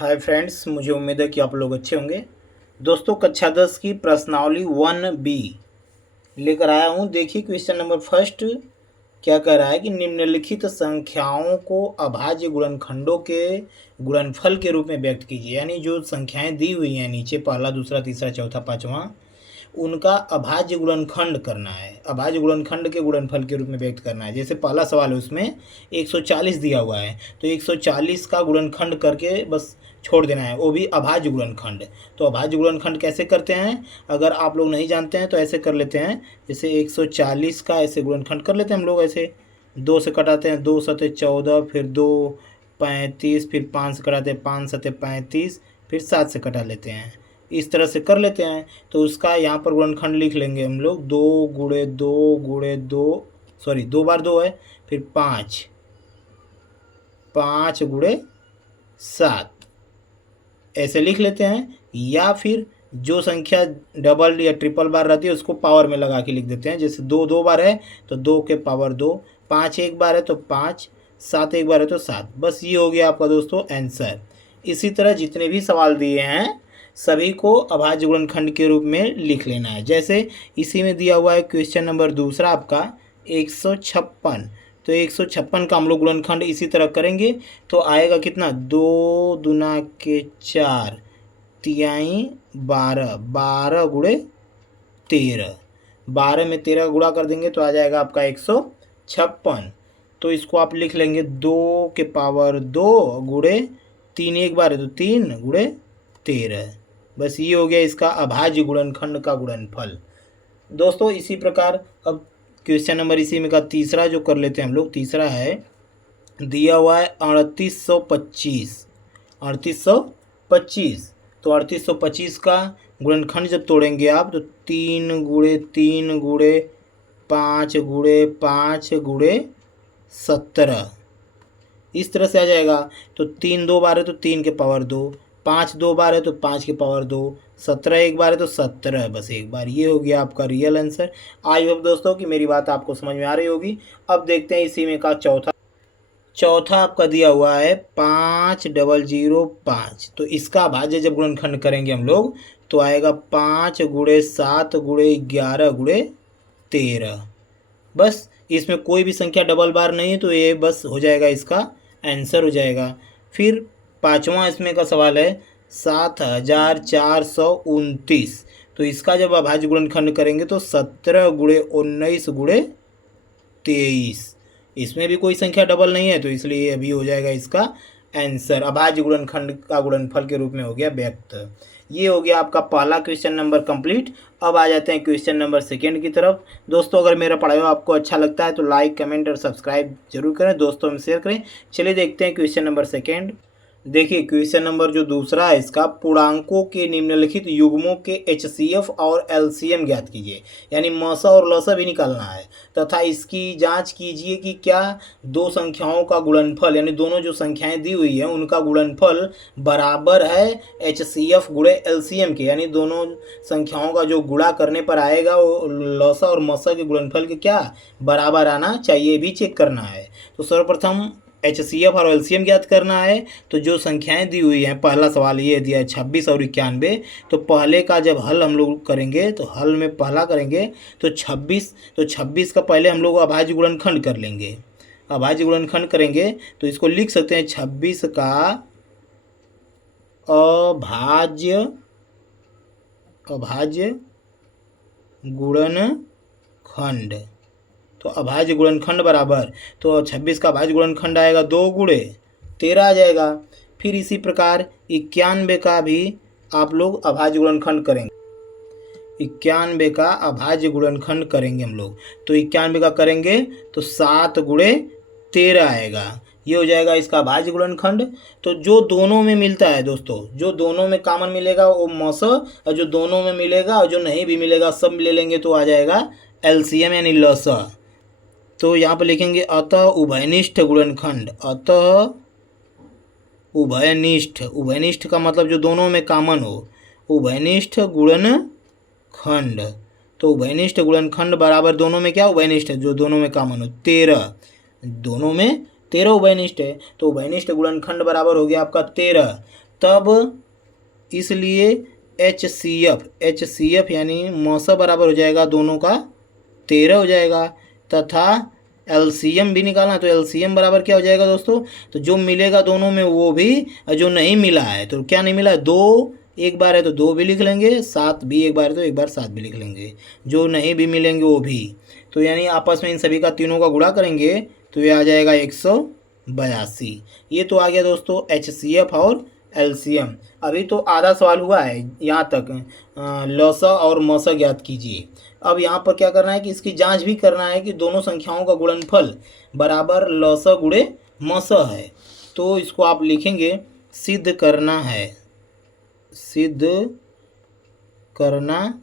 Hi friends, मुझे उम्मीद है कि आप लोग अच्छे होंगे। दोस्तों, कक्षा 10 की प्रश्नावली 1B लेकर आया हूँ। देखिए क्वेश्चन नंबर फर्स्ट क्या कह रहा है कि निम्नलिखित संख्याओं को अभाज्य गुणनखंडों के गुणनफल के रूप में व्यक्त कीजिए। यानी जो संख्याएं दी हुई हैं नीचे, पहला, दूसरा, तीसरा, चौथा, पांचवा, उनका अभाज्य गुणनखंड करना है। अभाज्य गुणनखंड के गुणनफल के रूप में व्यक्त करना है। जैसे पहला सवाल है, उसमें 140 दिया हुआ है, तो 140 का गुणनखंड करके बस छोड़ देना है, वो भी अभाज्य गुणनखंड। तो अभाज्य गुणनखंड कैसे करते हैं, अगर आप लोग नहीं जानते हैं तो ऐसे कर लेते हैं। जैसे 140 का ऐसे गुणनखंड कर लेते हैं हम लोग, ऐसे 2 से कटाते हैं, 2 सते 14, फिर 2 35, फिर 5 से कटाते हैं, 5 सते 35, फिर 7 से कटा लेते हैं। इस तरह से कर लेते हैं। तो उसका यहाँ पर गुणनखंड लिख लेंगे हम लोग, 2 गुणे 2 गुणे 2, सॉरी 2 बार 2 है, फिर 5 गुणे 7, ऐसे लिख लेते हैं। या फिर जो संख्या डबल या ट्रिपल बार रहती है उसको पावर में लगा के लिख देते हैं। जैसे 2 2 बार है तो 2 के पावर 2, 5 एक बार है तो 5, 7 एक बार है तो 7। बस ये हो गया आपका दोस्तों आंसर। इसी तरह जितने भी सवाल दिए हैं सभी को अभाज्य गुणनखंड के रूप में लिख लेना है। जैसे इसी में दिया हुआ है क्वेश्चन नंबर दूसरा आपका 156, तो 156 का हम लोग गुणनखंड इसी तरह करेंगे तो आएगा कितना, 2 दूना के 4, तिहाई 12, 12 गुणे 13, 12 में 13 का गुणा कर देंगे तो आ जाएगा आपका 156। तो इसको आप लिख लेंगे 2 के पावर 2 गुणे 3 एक बार है तो 3 गुणे 13। बस ये हो गया इसका अभाज्य गुणनखंड का गुणनफल। दोस्तों इसी प्रकार अब क्वेश्चन नंबर इसी में का तीसरा जो कर लेते हैं हम लोग। तीसरा है, दिया हुआ है 3825, 3825। तो 3825 का गुणनखंड जब तोड़ेंगे आप तो 3 गुणे 3 गुणे 5 गुणे 5 गुणे 17, इस तरह से आ जाएगा। तो 3 2 बार है तो 3 के पावर 2, 5 2 बार है तो 5 के पावर 2, 17 एक बार है तो 17 बस एक बार। ये हो गया आपका रियल आंसर। आई होप दोस्तों कि मेरी बात आपको समझ में आ रही होगी। अब देखते हैं इसी में का चौथा आपका दिया हुआ है 5005। तो इसका भाज्य जब गुणनखंड करेंगे हम लोग तो आएगा 5 गुणे 7 गुणे 11 गुणे 13। बस इसमें कोई भी संख्या डबल बार नहीं है तो ये बस हो जाएगा, इसका आंसर हो जाएगा। फिर पाँचवा इसमें का सवाल है 7429। तो इसका जब अभाज्य गुणनखंड करेंगे तो 17 गुणे 19 गुणे 23। इसमें भी कोई संख्या डबल नहीं है तो इसलिए अभी हो जाएगा इसका आंसर। अभाज्य गुणनखंड का गुणनफल के रूप में हो गया व्यक्त। ये हो गया आपका पहला क्वेश्चन नंबर कंप्लीट। अब आ जाते हैं क्वेश्चन नंबर सेकेंड की तरफ। दोस्तों अगर मेरा पढ़ाई आपको अच्छा लगता है तो लाइक कमेंट और सब्सक्राइब जरूर करें, दोस्तों में शेयर करें। चलिए देखते हैं क्वेश्चन नंबर सेकेंड। देखिए क्वेश्चन नंबर जो दूसरा है इसका, पूर्णांकों के निम्नलिखित युग्मों के HCF और LCM ज्ञात कीजिए। यानी मसा और लसा भी निकालना है तथा इसकी जांच कीजिए कि क्या दो संख्याओं का गुणनफल, यानी दोनों जो संख्याएं दी हुई हैं उनका गुणनफल बराबर है HCF गुणे LCM के। यानी दोनों संख्याओं का जो गुणा करने पर आएगा वो लसा और मसा के गुणनफल के क्या बराबर आना चाहिए, भी चेक करना है। तो सर्वप्रथम HCF और LCM ज्ञात करना है। तो जो संख्याएं दी हुई हैं, पहला सवाल ये दिया है 26 और 91। तो पहले का जब हल हम लोग करेंगे तो हल में पहला करेंगे तो 26 का पहले हम लोग अभाज्य गुणनखंड कर लेंगे। अभाज्य गुणनखंड करेंगे तो इसको लिख सकते हैं 26 का अभाज्य गुणनखंड। तो अभाज्य गुणनखंड बराबर, तो 26 का अभाज्य गुणनखंड आएगा 2 गुणे 13 आ जाएगा। फिर इसी प्रकार 91 का भी आप लोग अभाज्य गुणनखंड करेंगे। 91 का अभाज्य गुणनखंड करेंगे हम लोग। तो 91 का करेंगे तो 7 गुणे 13 आएगा। ये हो जाएगा इसका अभाज्य गुणनखंड। तो जो दोनों में मिलता है दोस्तों, जो दोनों में कॉमन मिलेगा वो मस, और जो दोनों में मिलेगा और जो नहीं भी मिलेगा सब ले लेंगे तो आ जाएगा LCM यानी लसा। तो यहाँ पर लिखेंगे अतः उभयनिष्ठ गुणनखंड। अतः उभयनिष्ठ, उभयनिष्ठ का मतलब जो दोनों में कॉमन हो, उभयनिष्ठ गुणनखंड। तो उभयनिष्ठ गुणनखंड बराबर दोनों में क्या उभयनिष्ठ है, जो दोनों में कॉमन हो 13, दोनों में 13 उभयनिष्ठ है। तो उभयनिष्ठ गुणनखंड बराबर हो गया आपका 13। तब इसलिए एच सी एफ यानी मौसा बराबर हो जाएगा दोनों का 13 हो जाएगा। तथा एलसीएम भी निकालना, तो एलसीएम बराबर क्या हो जाएगा दोस्तों, तो जो मिलेगा दोनों में वो भी, जो नहीं मिला है तो क्या नहीं मिला है, 2 एक बार है तो 2 भी लिख लेंगे, 7 भी एक बार है तो एक बार 7 भी लिख लेंगे, जो नहीं भी मिलेंगे वो भी। तो यानी आपस में इन सभी का तीनों का गुणा करेंगे तो ये आ जाएगा 182। ये तो आ गया दोस्तों एचसीएफ और एलसीएम। अभी तो आधा सवाल हुआ है यहाँ तक, लौसा और मौसा ज्ञात कीजिए। अब यहाँ पर क्या करना है कि इसकी जांच भी करना है कि दोनों संख्याओं का गुणनफल बराबर लौसा गुणे मौसा है। तो इसको आप लिखेंगे सिद्ध करना है, सिद्ध करना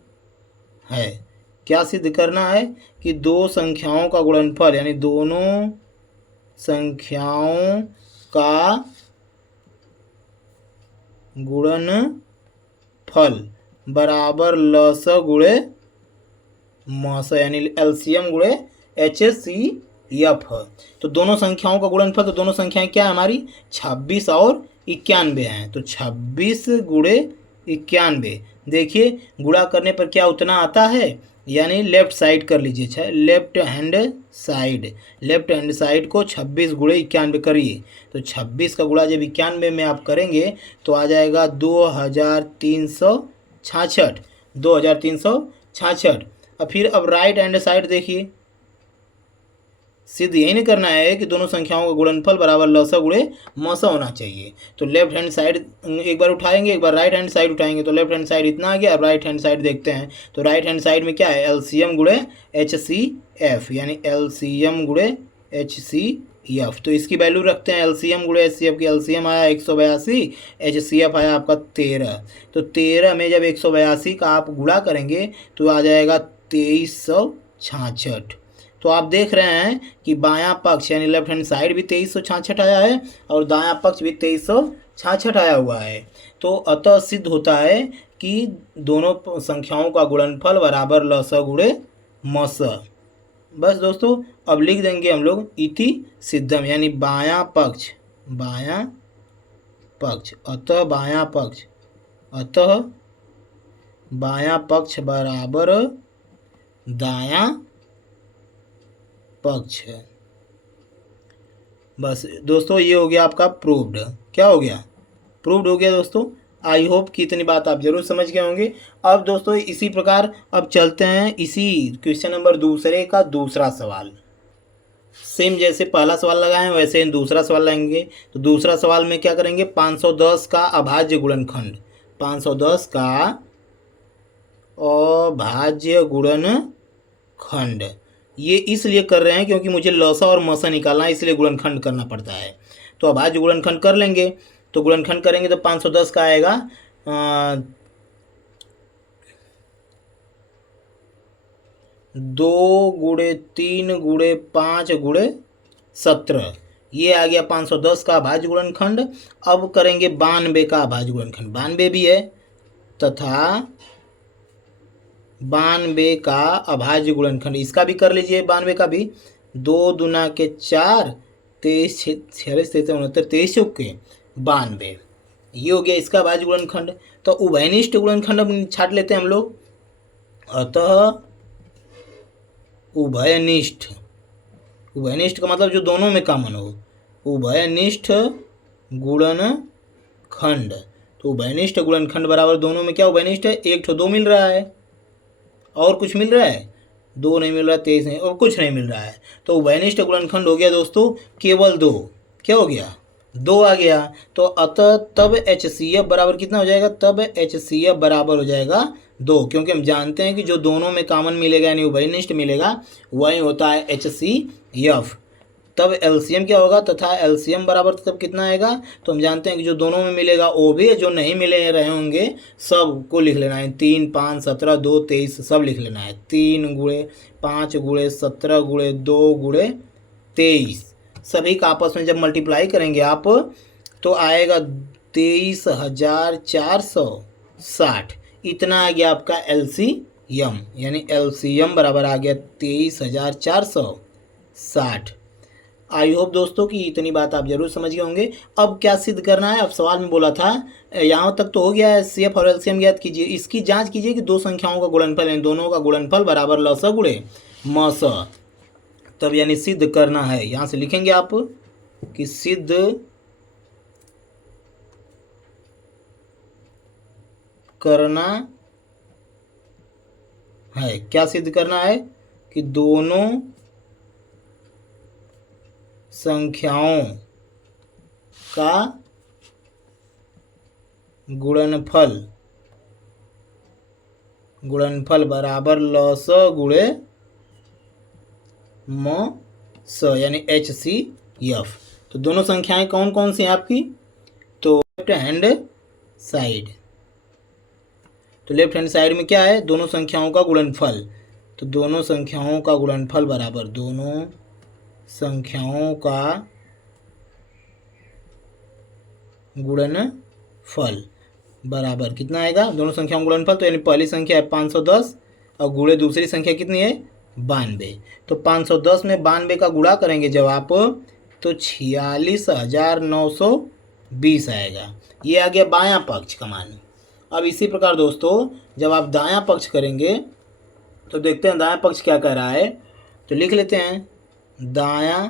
है। क्या सिद्ध करना है कि दो संख्याओं का गुणनफल यानी दोनों संख्याओं का गुणनफल बराबर लस गुणे मौस यानी एलसीएम गुणे HCF। तो दोनों संख्याओं का गुणनफल, तो दोनों संख्याएं क्या है हमारी 26 और 91 हैं। तो 26 गुणे 91, देखिए गुणा करने पर क्या उतना आता है, यानी लेफ्ट साइड कर लीजिए, लेफ्ट हैंड साइड को 26 गुणे 91 करिए। तो 26 का गुणा जब 91 में आप करेंगे तो आ जाएगा 2366, 2366। और फिर अब राइट हैंड साइड देखिए, सिद्ध यही नहीं करना है कि दोनों संख्याओं का गुणनफल बराबर लौसा गुणे मौसा होना चाहिए। तो लेफ्ट हैंड साइड एक बार उठाएंगे, एक बार राइट हैंड साइड उठाएंगे, तो लेफ्ट हैंड साइड इतना आ गया। अब राइट हैंड साइड देखते हैं, तो राइट हैंड साइड में क्या है, एलसीएम गुणे HCF यानी एलसीएम गुणे HCF। तो इसकी वैल्यू रखते हैं, एलसीएम गुणे HCF की एलसीएम आया 182, HCF आया आपका 13। तो 13 में जब 182 का आप गुणा करेंगे तो आ जाएगा 2366। तो आप देख रहे हैं कि बायां पक्ष यानी लेफ्ट हैंड साइड भी 2366 आया है और दायां पक्ष भी 2366 आया हुआ है। तो अतः सिद्ध होता है कि दोनों संख्याओं का गुणनफल बराबर लस गुणे मस। बस दोस्तों अब लिख देंगे हम लोग इति सिद्धम, यानी बायां पक्ष अतः बायां पक्ष बराबर दायां पक्ष। बस दोस्तों ये हो गया आपका प्रूव्ड। क्या हो गया, प्रूव्ड हो गया दोस्तों। आई होप कि इतनी बात आप जरूर समझ गए होंगे। अब दोस्तों इसी प्रकार अब चलते हैं इसी क्वेश्चन नंबर दूसरे का दूसरा सवाल। सेम जैसे पहला सवाल लगाए वैसे दूसरा सवाल लाएंगे। तो दूसरा सवाल में क्या करेंगे, 510 का अभाज्य गुणनखंड, 510 का अभाज्य गुणनखंड। ये इसलिए कर रहे हैं क्योंकि मुझे लौसा और मौसा निकालना है, इसलिए गुणनखंड करना पड़ता है। तो अभाज्य गुणनखंड कर लेंगे। तो गुणनखंड करेंगे तो 510 का आएगा 2 गुणे 3 गुणे 5 गुणे 17। ये आ गया 510 का अभाज्य गुणनखंड। अब करेंगे 92 का अभाज्य गुणनखंड, 92 भी है तथा 92 का अभाज्य गुणनखंड, इसका भी कर लीजिए। 92 का भी 2 दूना के 4, 23 46 43 69 23 चौके 92, ये हो गया इसका अभाज्य गुणनखंड। तो उभयनिष्ठ गुणनखंड अब छाट लेते हैं हम लोग। अतः उभयनिष्ठ का मतलब जो दोनों में कॉमन हो, उभयनिष्ठ गुणनखंड। तो उभयनिष्ठ गुणनखंड बराबर दोनों में क्या उभयनिष्ठ है, 1 तो 2 मिल रहा है और कुछ मिल रहा है, 2 नहीं मिल रहा, 23 नहीं और कुछ नहीं मिल रहा है। तो उभयनिष्ठ गुणनखंड हो गया दोस्तों केवल 2। क्या हो गया, 2 आ गया। तो अतः तब HCF बराबर कितना हो जाएगा, तब HCF बराबर हो जाएगा 2, क्योंकि हम जानते हैं कि जो दोनों में कॉमन मिलेगा यानी उभयनिष्ठ मिलेगा वही होता है HCF। तब LCM क्या होगा, तथा LCM बराबर तब कितना आएगा, तो हम जानते हैं कि जो दोनों में मिलेगा वो भी, जो नहीं मिले रहे होंगे सब को लिख लेना है। 3 5 17 2 23 सब लिख लेना है। 3 गुणे 5 गुणे 17 गुणे 2 गुणे 23 सभी का आपस में जब मल्टीप्लाई करेंगे आप तो आएगा 23,460। इतना आ गया आपका LCM, यानी LCM बराबर आ गया 23,460। आई होप दोस्तों कि इतनी बात आप जरूर समझ गए होंगे। अब क्या सिद्ध करना है, अब सवाल में बोला था यहाँ तक तो हो गया है, CF और LCM ज्ञात कीजिए। इसकी जांच कीजिए कि दो संख्याओं का गुणनफल यानी दोनों का गुणनफल बराबर लस गुणे मस। तब यानी सिद्ध करना है, यहाँ से लिखेंगे आप कि सिद्ध करना है। क्या सिद्ध करना है कि दोनों संख्याओं का गुणनफल बराबर लस गुणे म स यानी HCF। तो दोनों संख्याएं कौन कौन सी हैं आपकी, तो लेफ्ट हैंड साइड। तो लेफ्ट हैंड साइड में क्या है, दोनों संख्याओं का गुणनफल। तो दोनों संख्याओं का गुणनफल बराबर दोनों संख्याओं का गुणनफल बराबर कितना आएगा, दोनों संख्याओं का गुणनफल। तो यानी पहली संख्या है 510 और गुणे दूसरी संख्या कितनी है 92। तो 510 में 92 का गुणा करेंगे जब आप, तो 46,920 आएगा। ये आ गया बायां पक्ष का मान। अब इसी प्रकार दोस्तों जब आप दायां पक्ष करेंगे तो देखते हैं दायां पक्ष क्या कह रहा है। तो लिख लेते हैं दायां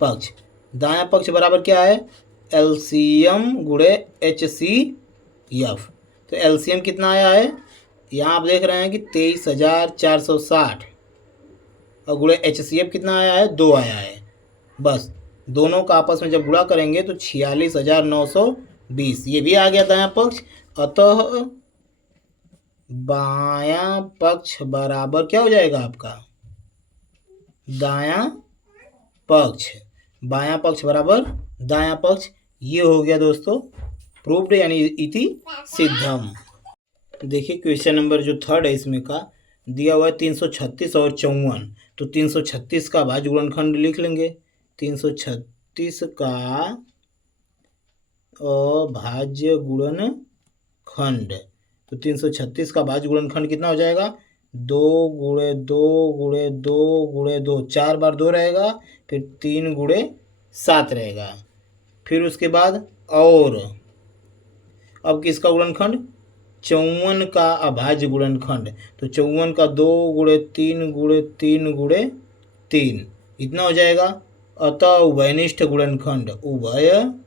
पक्ष। दायां पक्ष बराबर क्या है, LCM गुणे HCF। तो LCM कितना आया है, यहाँ आप देख रहे हैं कि 23,460 और गुणे HCF कितना आया है 2 आया है। बस दोनों का आपस में जब गुणा करेंगे तो 46,920 ये भी आ गया दायां पक्ष। अतः बायां पक्ष बराबर क्या हो जाएगा आपका, दायां पक्ष। बायां पक्ष बराबर दायां पक्ष। ये हो गया दोस्तों प्रूव्ड यानी इति सिद्धम। देखिए क्वेश्चन नंबर जो 3 है इसमें का दिया हुआ है 336 और 54। तो 336 का भाज्य गुणनखंड लिख लेंगे। 336 का अभाज्य गुणनखंड। तो 336 का भाज्य गुणनखंड कितना हो जाएगा, 2 गुणे 2 गुणे 2 गुणे 2, 4 बार 2 रहेगा, फिर 3 गुणे 7 रहेगा। फिर उसके बाद और अब किसका गुणनखंड, 54 का अभाज्य गुणनखंड। तो 54 का 2 गुणे 3 गुणे 3 गुणे 3 इतना हो जाएगा। अतः उभयनिष्ठ गुणनखंड, उभयनिष्ठ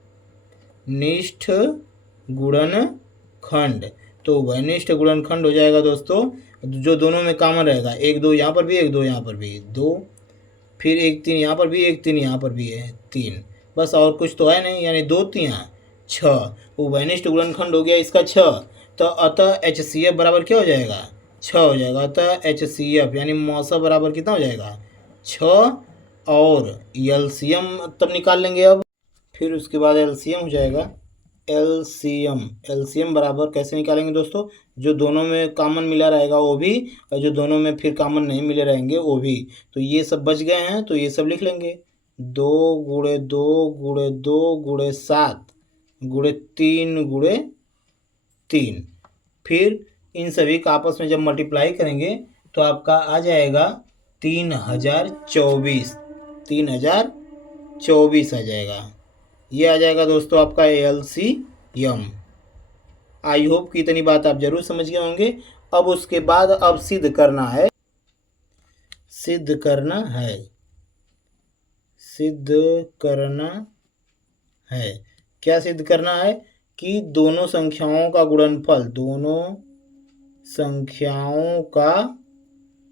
गुणनखंड। तो उभयनिष्ठ गुणनखंड हो जाएगा दोस्तों जो दोनों में कॉमन रहेगा, 1 2 यहाँ पर भी 1 2 यहाँ पर भी 2, फिर 1 3 यहाँ पर भी 1 3 यहाँ पर भी है 3, बस और कुछ तो है नहीं, यानी 2 3 6। उभयनिष्ठ गुणनखंड हो गया इसका 6। तो अतः HCF बराबर क्या हो जाएगा 6 हो जाएगा। अतः HCF यानी मौसा बराबर कितना हो जाएगा 6। और LCM तब निकाल लेंगे। अब फिर उसके बाद LCM हो जाएगा LCM बराबर कैसे निकालेंगे दोस्तों, जो दोनों में कॉमन मिला रहेगा वो भी, और जो दोनों में फिर कॉमन नहीं मिले रहेंगे वो भी। तो ये सब बच गए हैं तो ये सब लिख लेंगे। 2 गुणे 2 गुणे 2 गुणे 7 गुणे 3 गुणे 3। फिर इन सभी का आपस में जब मल्टीप्लाई करेंगे तो आपका आ जाएगा 3024 आ जाएगा। ये आ जाएगा दोस्तों आपका LCM। आई होप कि इतनी बात आप जरूर समझ गए होंगे। अब उसके बाद अब सिद्ध करना है, सिद्ध करना है। क्या सिद्ध करना है कि दोनों संख्याओं का गुणनफल, दोनों संख्याओं का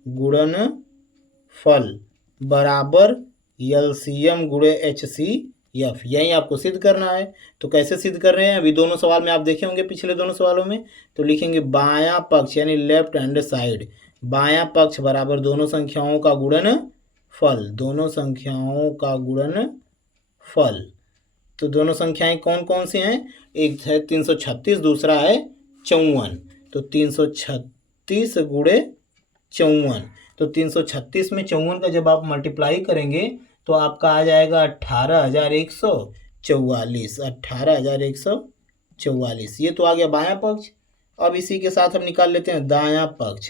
गुणनफल बराबर LCM गुणे HCF। यही आपको सिद्ध करना है। तो कैसे सिद्ध कर रहे हैं, अभी दोनों सवाल में आप देखे होंगे पिछले दोनों सवालों में। तो लिखेंगे बायां पक्ष यानी लेफ्ट हैंड साइड, बायां पक्ष बराबर दोनों संख्याओं का गुणनफल, दोनों संख्याओं का गुणनफल। तो दोनों संख्याएं कौन कौन सी हैं, एक है 336, दूसरा है 54। तो 336 गुणे 54। तो 336 में 54 का जब आप मल्टीप्लाई करेंगे तो आपका आ जाएगा 18,144। 18,144 ये तो आ गया बायां पक्ष। अब इसी के साथ हम निकाल लेते हैं दायां पक्ष।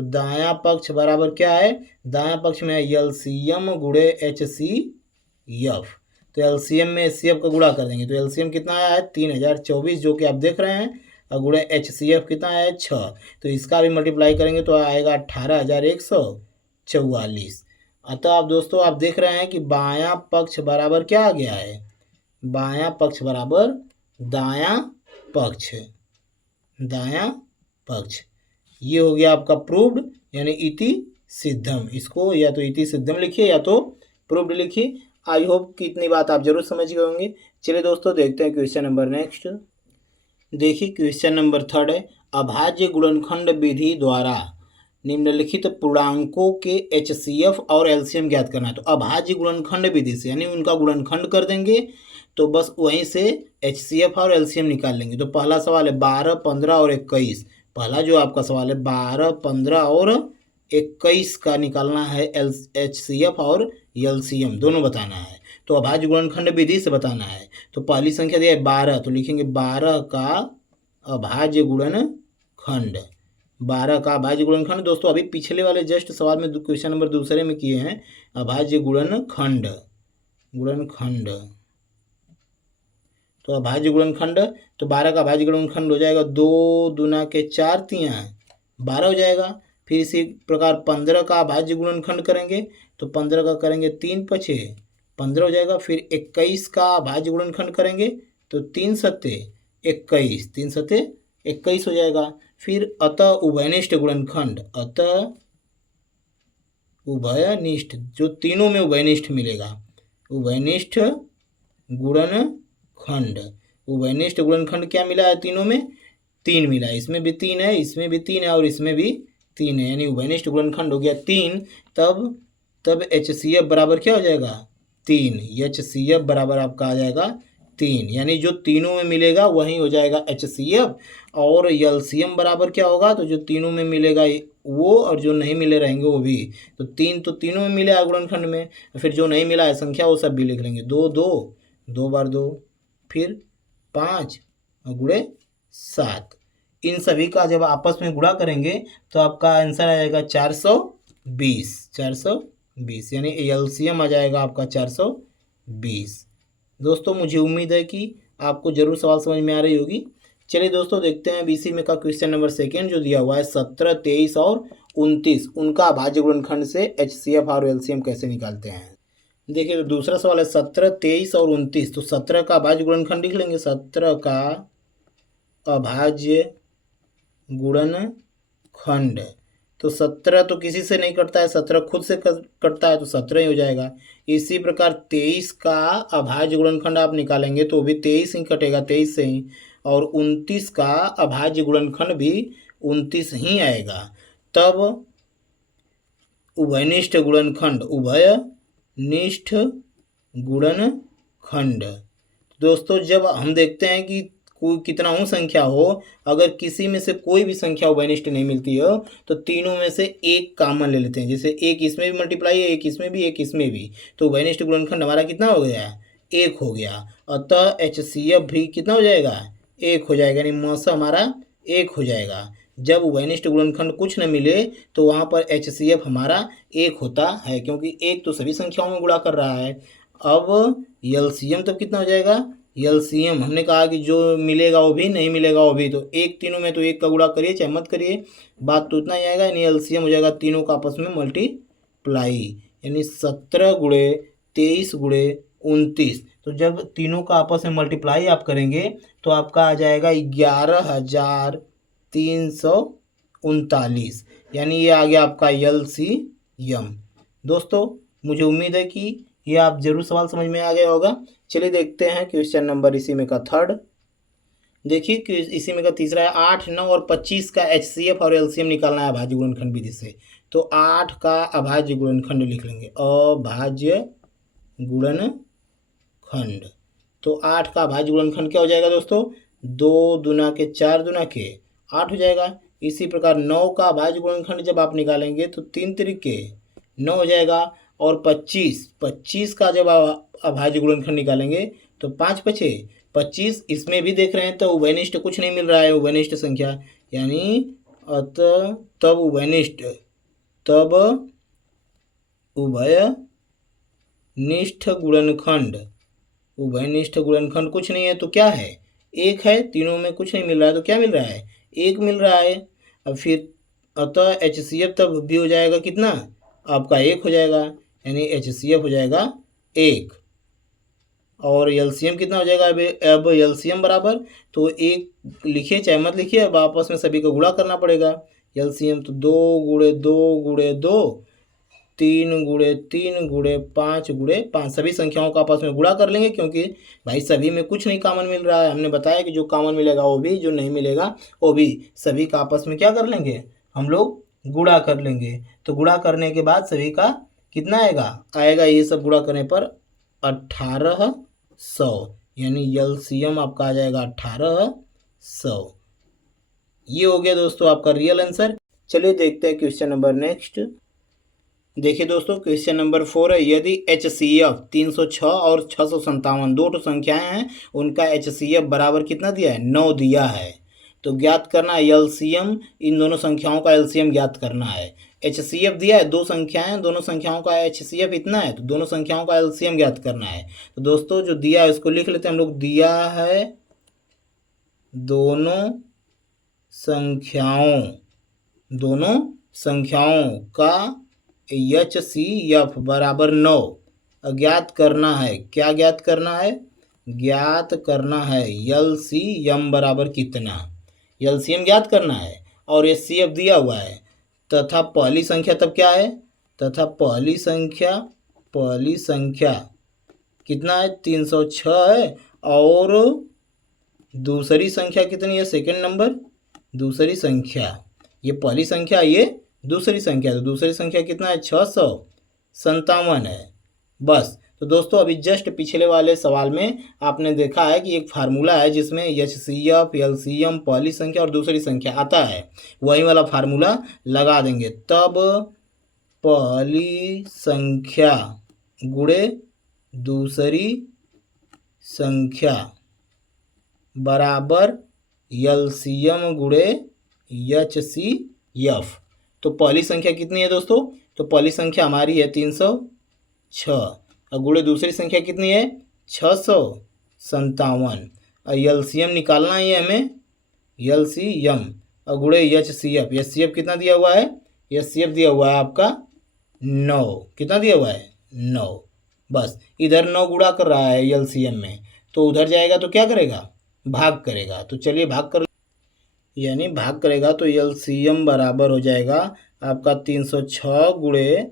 तो दायां पक्ष बराबर क्या है, दायां पक्ष में एलसीएम गुणे एचसीएफ। तो एलसीएम में एचसीएफ का गुणा कर देंगे तो एलसीएम कितना आया है 3024 जो कि आप देख रहे हैं, और गुणे एचसीएफ कितना है 6। तो इसका भी मल्टीप्लाई करेंगे तो आएगा 18144। अतः आप दोस्तों आप देख रहे हैं कि बायां पक्ष बराबर क्या आ गया है, बायां पक्ष बराबर दायां पक्ष, दायां पक्ष। ये हो गया आपका प्रूव्ड यानी इति सिद्धम। इसको या तो इति सिद्धम लिखिए या तो प्रूव्ड लिखिए। आई होप कि इतनी बात आप जरूर समझ गए होंगे। चलिए दोस्तों देखते हैं क्वेश्चन नंबर नेक्स्ट। देखिए क्वेश्चन नंबर 3 है, अभाज्य गुणनखंड विधि द्वारा निम्नलिखित पूर्णांकों के एचसीएफ और एलसीएम ज्ञात करना है। तो अभाज्य गुणनखंड विधि से यानी उनका गुणनखंड कर देंगे तो बस वहीं से एचसीएफ और एलसीएम निकाल लेंगे। तो पहला सवाल है 12, 15 और 21। पहला जो आपका सवाल है 12, 15 और 21 का निकालना है एचसीएफ और एलसीएम दोनों बताना है। तो अभाज्य गुणनखंड विधि से बताना है। तो पहली संख्या दिया है 12, तो लिखेंगे 12 का अभाज्य गुणनखंड, 12 का अभाज्य गुणनखंड। दोस्तों अभी पिछले वाले जस्ट सवाल में क्वेश्चन नंबर दूसरे में किए हैं अभाज्य गुणनखंड, गुणनखंड। तो अभाज्य गुणनखंड तो 12 का अभाज्य गुणनखंड हो जाएगा 2 दूना के 4 तियाँ 12 हो जाएगा। फिर इसी प्रकार 15 का अभाज्य गुणनखंड करेंगे तो 15 का करेंगे 3 पछे 15 हो जाएगा। फिर 21 का अभाज्य गुणनखंड करेंगे तो 3 सत्ते 21, 3 सत्ते 21 हो जाएगा। फिर अतः उभयनिष्ठ गुणनखंड, अतः उभयनिष्ठ जो तीनों में उभयनिष्ठ मिलेगा, उभयनिष्ठ गुणनखंड, उभयनिष्ठ गुणनखंड क्या मिला है तीनों में 3 मिला है। इसमें भी 3 है, इसमें भी 3 है और इसमें भी 3 है, यानी उभयनिष्ठ गुणनखंड हो गया 3। तब एचसीएफ बराबर क्या हो जाएगा 3, एचसीएफ बराबर आपका आ जाएगा 3, यानी जो तीनों में मिलेगा वही हो जाएगा एचसीएफ। और एलसीएम बराबर क्या होगा, तो जो तीनों में मिलेगा वो और जो नहीं मिले रहेंगे वो भी। तो 3 तो तीनों में मिला है गुणनखंड में, फिर जो नहीं मिला है संख्या वो सब भी लिख लेंगे। 2 2 2 बार 2, फिर 5 और गुणे 7। इन सभी का जब आपस में गुणा करेंगे तो आपका आंसर आ जाएगा 420, 420 यानी एलसीएम आ जाएगा आपका 420। दोस्तों मुझे उम्मीद है कि आपको जरूर सवाल समझ में आ रही होगी। चलिए दोस्तों देखते हैं बीसी में का क्वेश्चन नंबर 2 जो दिया हुआ है 17, 23 और 29 उनका अभाज्य गुणनखंड से एचसीएफ और एलसीएम कैसे निकालते हैं। देखिए तो दूसरा सवाल है 17, 23 और 29। तो 17 का अभाज्य गुणनखंड लिख लेंगे, 17 का अभाज्य गुणनखंड। तो 17 तो किसी से नहीं कटता है, 17 खुद से कटता है तो 17 ही हो जाएगा। इसी प्रकार 23 का अभाज्य गुणनखंड आप निकालेंगे तो भी 23 ही कटेगा, 23 से ही। और 29 का अभाज्य गुणनखंड भी 29 ही आएगा। तब उभयनिष्ठ गुणनखंड, उभयनिष्ठ गुणनखंड। दोस्तों जब हम देखते हैं कि कोई कितना हो संख्या हो, अगर किसी में से कोई भी संख्या उभयनिष्ठ नहीं मिलती हो तो तीनों में से एक कॉमन ले लेते हैं। जैसे एक इसमें भी मल्टीप्लाई है, एक इसमें भी, एक इसमें भी, तो उभयनिष्ठ गुणनखंड हमारा कितना हो गया, 1 हो गया। अतः एचसीएफ भी कितना हो जाएगा, 1 हो जाएगा, यानी मौसा हमारा 1 हो जाएगा। जब उभयनिष्ठ गुणनखंड कुछ न मिले तो वहाँ पर एचसीएफ हमारा 1 होता है, क्योंकि 1 तो सभी संख्याओं में गुणा कर रहा है। अब एलसीएम तब कितना हो जाएगा, एलसीएम हमने कहा कि जो मिलेगा वो भी, नहीं मिलेगा वो भी। तो एक तीनों में तो 1 का गुणा करिए चाहे मत करिए, बात तो उतना ही आएगा। यानी एलसीएम हो जाएगा तीनों का आपस में मल्टीप्लाई, यानी 17 गुणे 23 गुणे 29। तो जब तीनों का आपस में मल्टीप्लाई आप करेंगे तो आपका आ जाएगा 11,339, यानी ये आ गया आपका एलसीएम। दोस्तों मुझे उम्मीद है कि ये आप जरूर सवाल समझ में आ गया होगा। चलिए देखते हैं क्वेश्चन नंबर इसी में का 3। देखिए कि इसी में का तीसरा है 8, 9 और 25 का एचसीएफ और एलसीएम निकालना है अभाज्य गुणनखंड विधि से। तो 8 का अभाज्य गुणनखंड लिख लेंगे, अभाज्य गुणनखंड। तो 8 का अभाज्य गुणनखंड क्या हो जाएगा दोस्तों, 2 दूना के 4 दूना के 8 हो जाएगा। इसी प्रकार 9 का अभाज्य गुणनखंड जब आप निकालेंगे तो 3 तरीके 9 हो जाएगा। और 25 का जब अभाज्य गुणनखंड निकालेंगे तो 5 पछे 25, इसमें भी देख रहे हैं तो उभयनिष्ठ कुछ नहीं मिल रहा है, उभयनिष्ठ संख्या, यानी अतः तब उभयनिष्ठ गुणनखंड कुछ नहीं है तो क्या है, एक है। तीनों में कुछ नहीं मिल रहा है तो क्या मिल रहा है, एक मिल रहा है। अब फिर अतः HCF तब भी हो जाएगा कितना, आपका एक हो जाएगा, यानी HCF हो जाएगा एक। और एलसीएम कितना हो जाएगा, अब एलसीएम बराबर, तो एक लिखिए चाहे मत लिखिए, अब आपस में सभी को गुणा करना पड़ेगा। एलसीएम तो 2 गुणे 2 गुणे 2, 3 गुणे 3 गुणे 5 गुणे 5, सभी संख्याओं का आपस में गुणा कर लेंगे, क्योंकि भाई सभी में कुछ नहीं कॉमन मिल रहा है। हमने बताया कि जो कॉमन मिलेगा वो भी, जो नहीं मिलेगा वो भी, सभी का आपस में क्या कर लेंगे, हम लोग गुणा कर लेंगे। तो गुणा करने के बाद सभी का कितना आएगा ये सब गुणा करने पर 1800, यानी एलसीएम आपका आ जाएगा 1800। ये हो गया दोस्तों आपका रियल आंसर। चलिए देखते हैं क्वेश्चन नंबर नेक्स्ट। देखिए दोस्तों क्वेश्चन नंबर 4 है, यदि HCF 306 और 657 दो संख्याएं हैं, उनका HCF बराबर कितना दिया है, 9 दिया है। तो ज्ञात करना है एलसीएम, इन दोनों संख्याओं का एलसीएम ज्ञात करना है। HCF दिया है, दो संख्याएं, दोनों संख्याओं का HCF इतना है, तो दोनों संख्याओं का एलसीएम ज्ञात करना है। तो दोस्तों जो दिया है उसको लिख लेते हैं हम लोग, दिया है दोनों संख्याओं का HCF बराबर 9। ज्ञात करना है, क्या ज्ञात करना है, ज्ञात करना है LCM बराबर कितना, LCM ज्ञात करना है और HCF दिया हुआ है। तथा पहली संख्या तब क्या है, तथा पहली संख्या कितना है, 306 है, और दूसरी संख्या कितनी है, सेकंड नंबर दूसरी संख्या, ये पहली संख्या ये दूसरी संख्या, तो दूसरी संख्या कितना है, 657 है। बस। तो दोस्तों अभी जस्ट पिछले वाले सवाल में आपने देखा है कि एक फार्मूला है जिसमें HCF, LCM, पहली संख्या और दूसरी संख्या आता है, वही वाला फार्मूला लगा देंगे। तब पहली संख्या गुणे दूसरी संख्या बराबर LCM गुणे HCF। तो पहली संख्या कितनी है दोस्तों, तो पहली संख्या हमारी है 306, और गुणे दूसरी संख्या कितनी है, 657, और LCM निकालना ही है हमें, LCM, और गुणे HCF। HCF कितना दिया हुआ है, HCF दिया हुआ है आपका 9, कितना दिया हुआ है, 9। बस इधर 9 गुणा कर रहा है LCM में, तो उधर जाएगा तो क्या करेगा, भाग करेगा। तो चलिए भाग कर, यानी भाग करेगा तो LCM बराबर हो जाएगा आपका 306 गुणे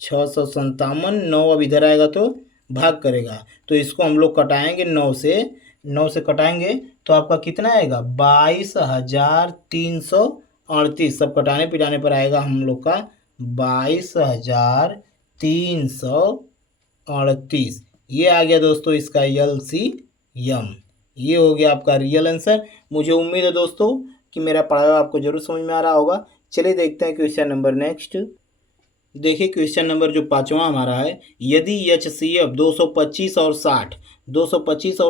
657, 9 अब इधर आएगा तो भाग करेगा। तो इसको हम लोग कटाएंगे 9 से कटाएंगे तो आपका कितना आएगा, 22,338। सब कटाने पिटाने पर आएगा हम लोग का 22,338। ये आ गया दोस्तों इसका LCM। ये हो गया आपका रियल आंसर। मुझे उम्मीद है दोस्तों कि मेरा पढ़ाया आपको जरूर समझ में आ रहा होगा। चलिए देखते हैं क्वेश्चन नंबर नेक्स्ट। देखिए क्वेश्चन नंबर जो 5वां हमारा है, यदि HCF 225 और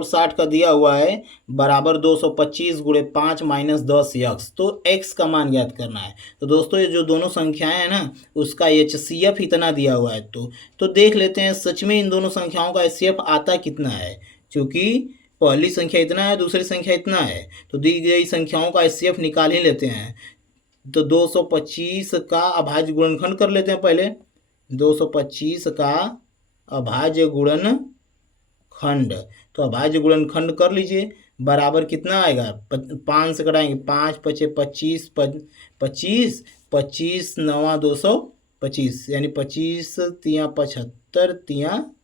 60 का दिया हुआ है बराबर 225 गुणे 5 माइनस 10x, तो x का मान ज्ञात करना है। तो दोस्तों ये जो दोनों संख्याएं हैं ना, उसका HCF इतना दिया हुआ है। तो देख लेते हैं सच में इन दोनों संख्याओं का HCF आता कितना है। चूँकि पहली संख्या इतना है, दूसरी संख्या इतना है, तो दी गई संख्याओं का HCF निकाल ही लेते हैं। तो 225 का अभाज्य गुणनखंड कर लेते हैं पहले। 225 का अभाज्य गुणनखंड, तो अभाज्य गुणनखंड कर लीजिए, बराबर कितना आएगा, 5 से कटाएंगे, 5 पचे 25, 25 25 9 225, यानी 25 तियाँ 75 तियाँ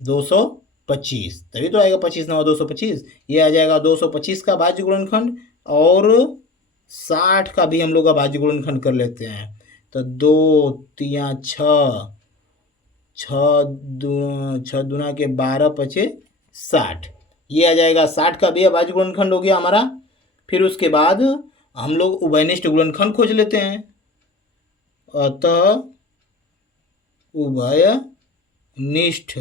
225, तभी तो आएगा 25 9 225। ये आ जाएगा 225 का भाज्य गुणनखंड, और 60 का भी हम लोग अभाज्य गुणनखंड कर लेते हैं। तो 2 तियाँ 6, 6 दूना के 12 पचे 60, ये आ जाएगा 60 का भी अभाज्य गुणनखंड हो गया हमारा। फिर उसके बाद हम लोग उभयनिष्ठ गुणनखंड खोज लेते हैं। अतः उभयनिष्ठ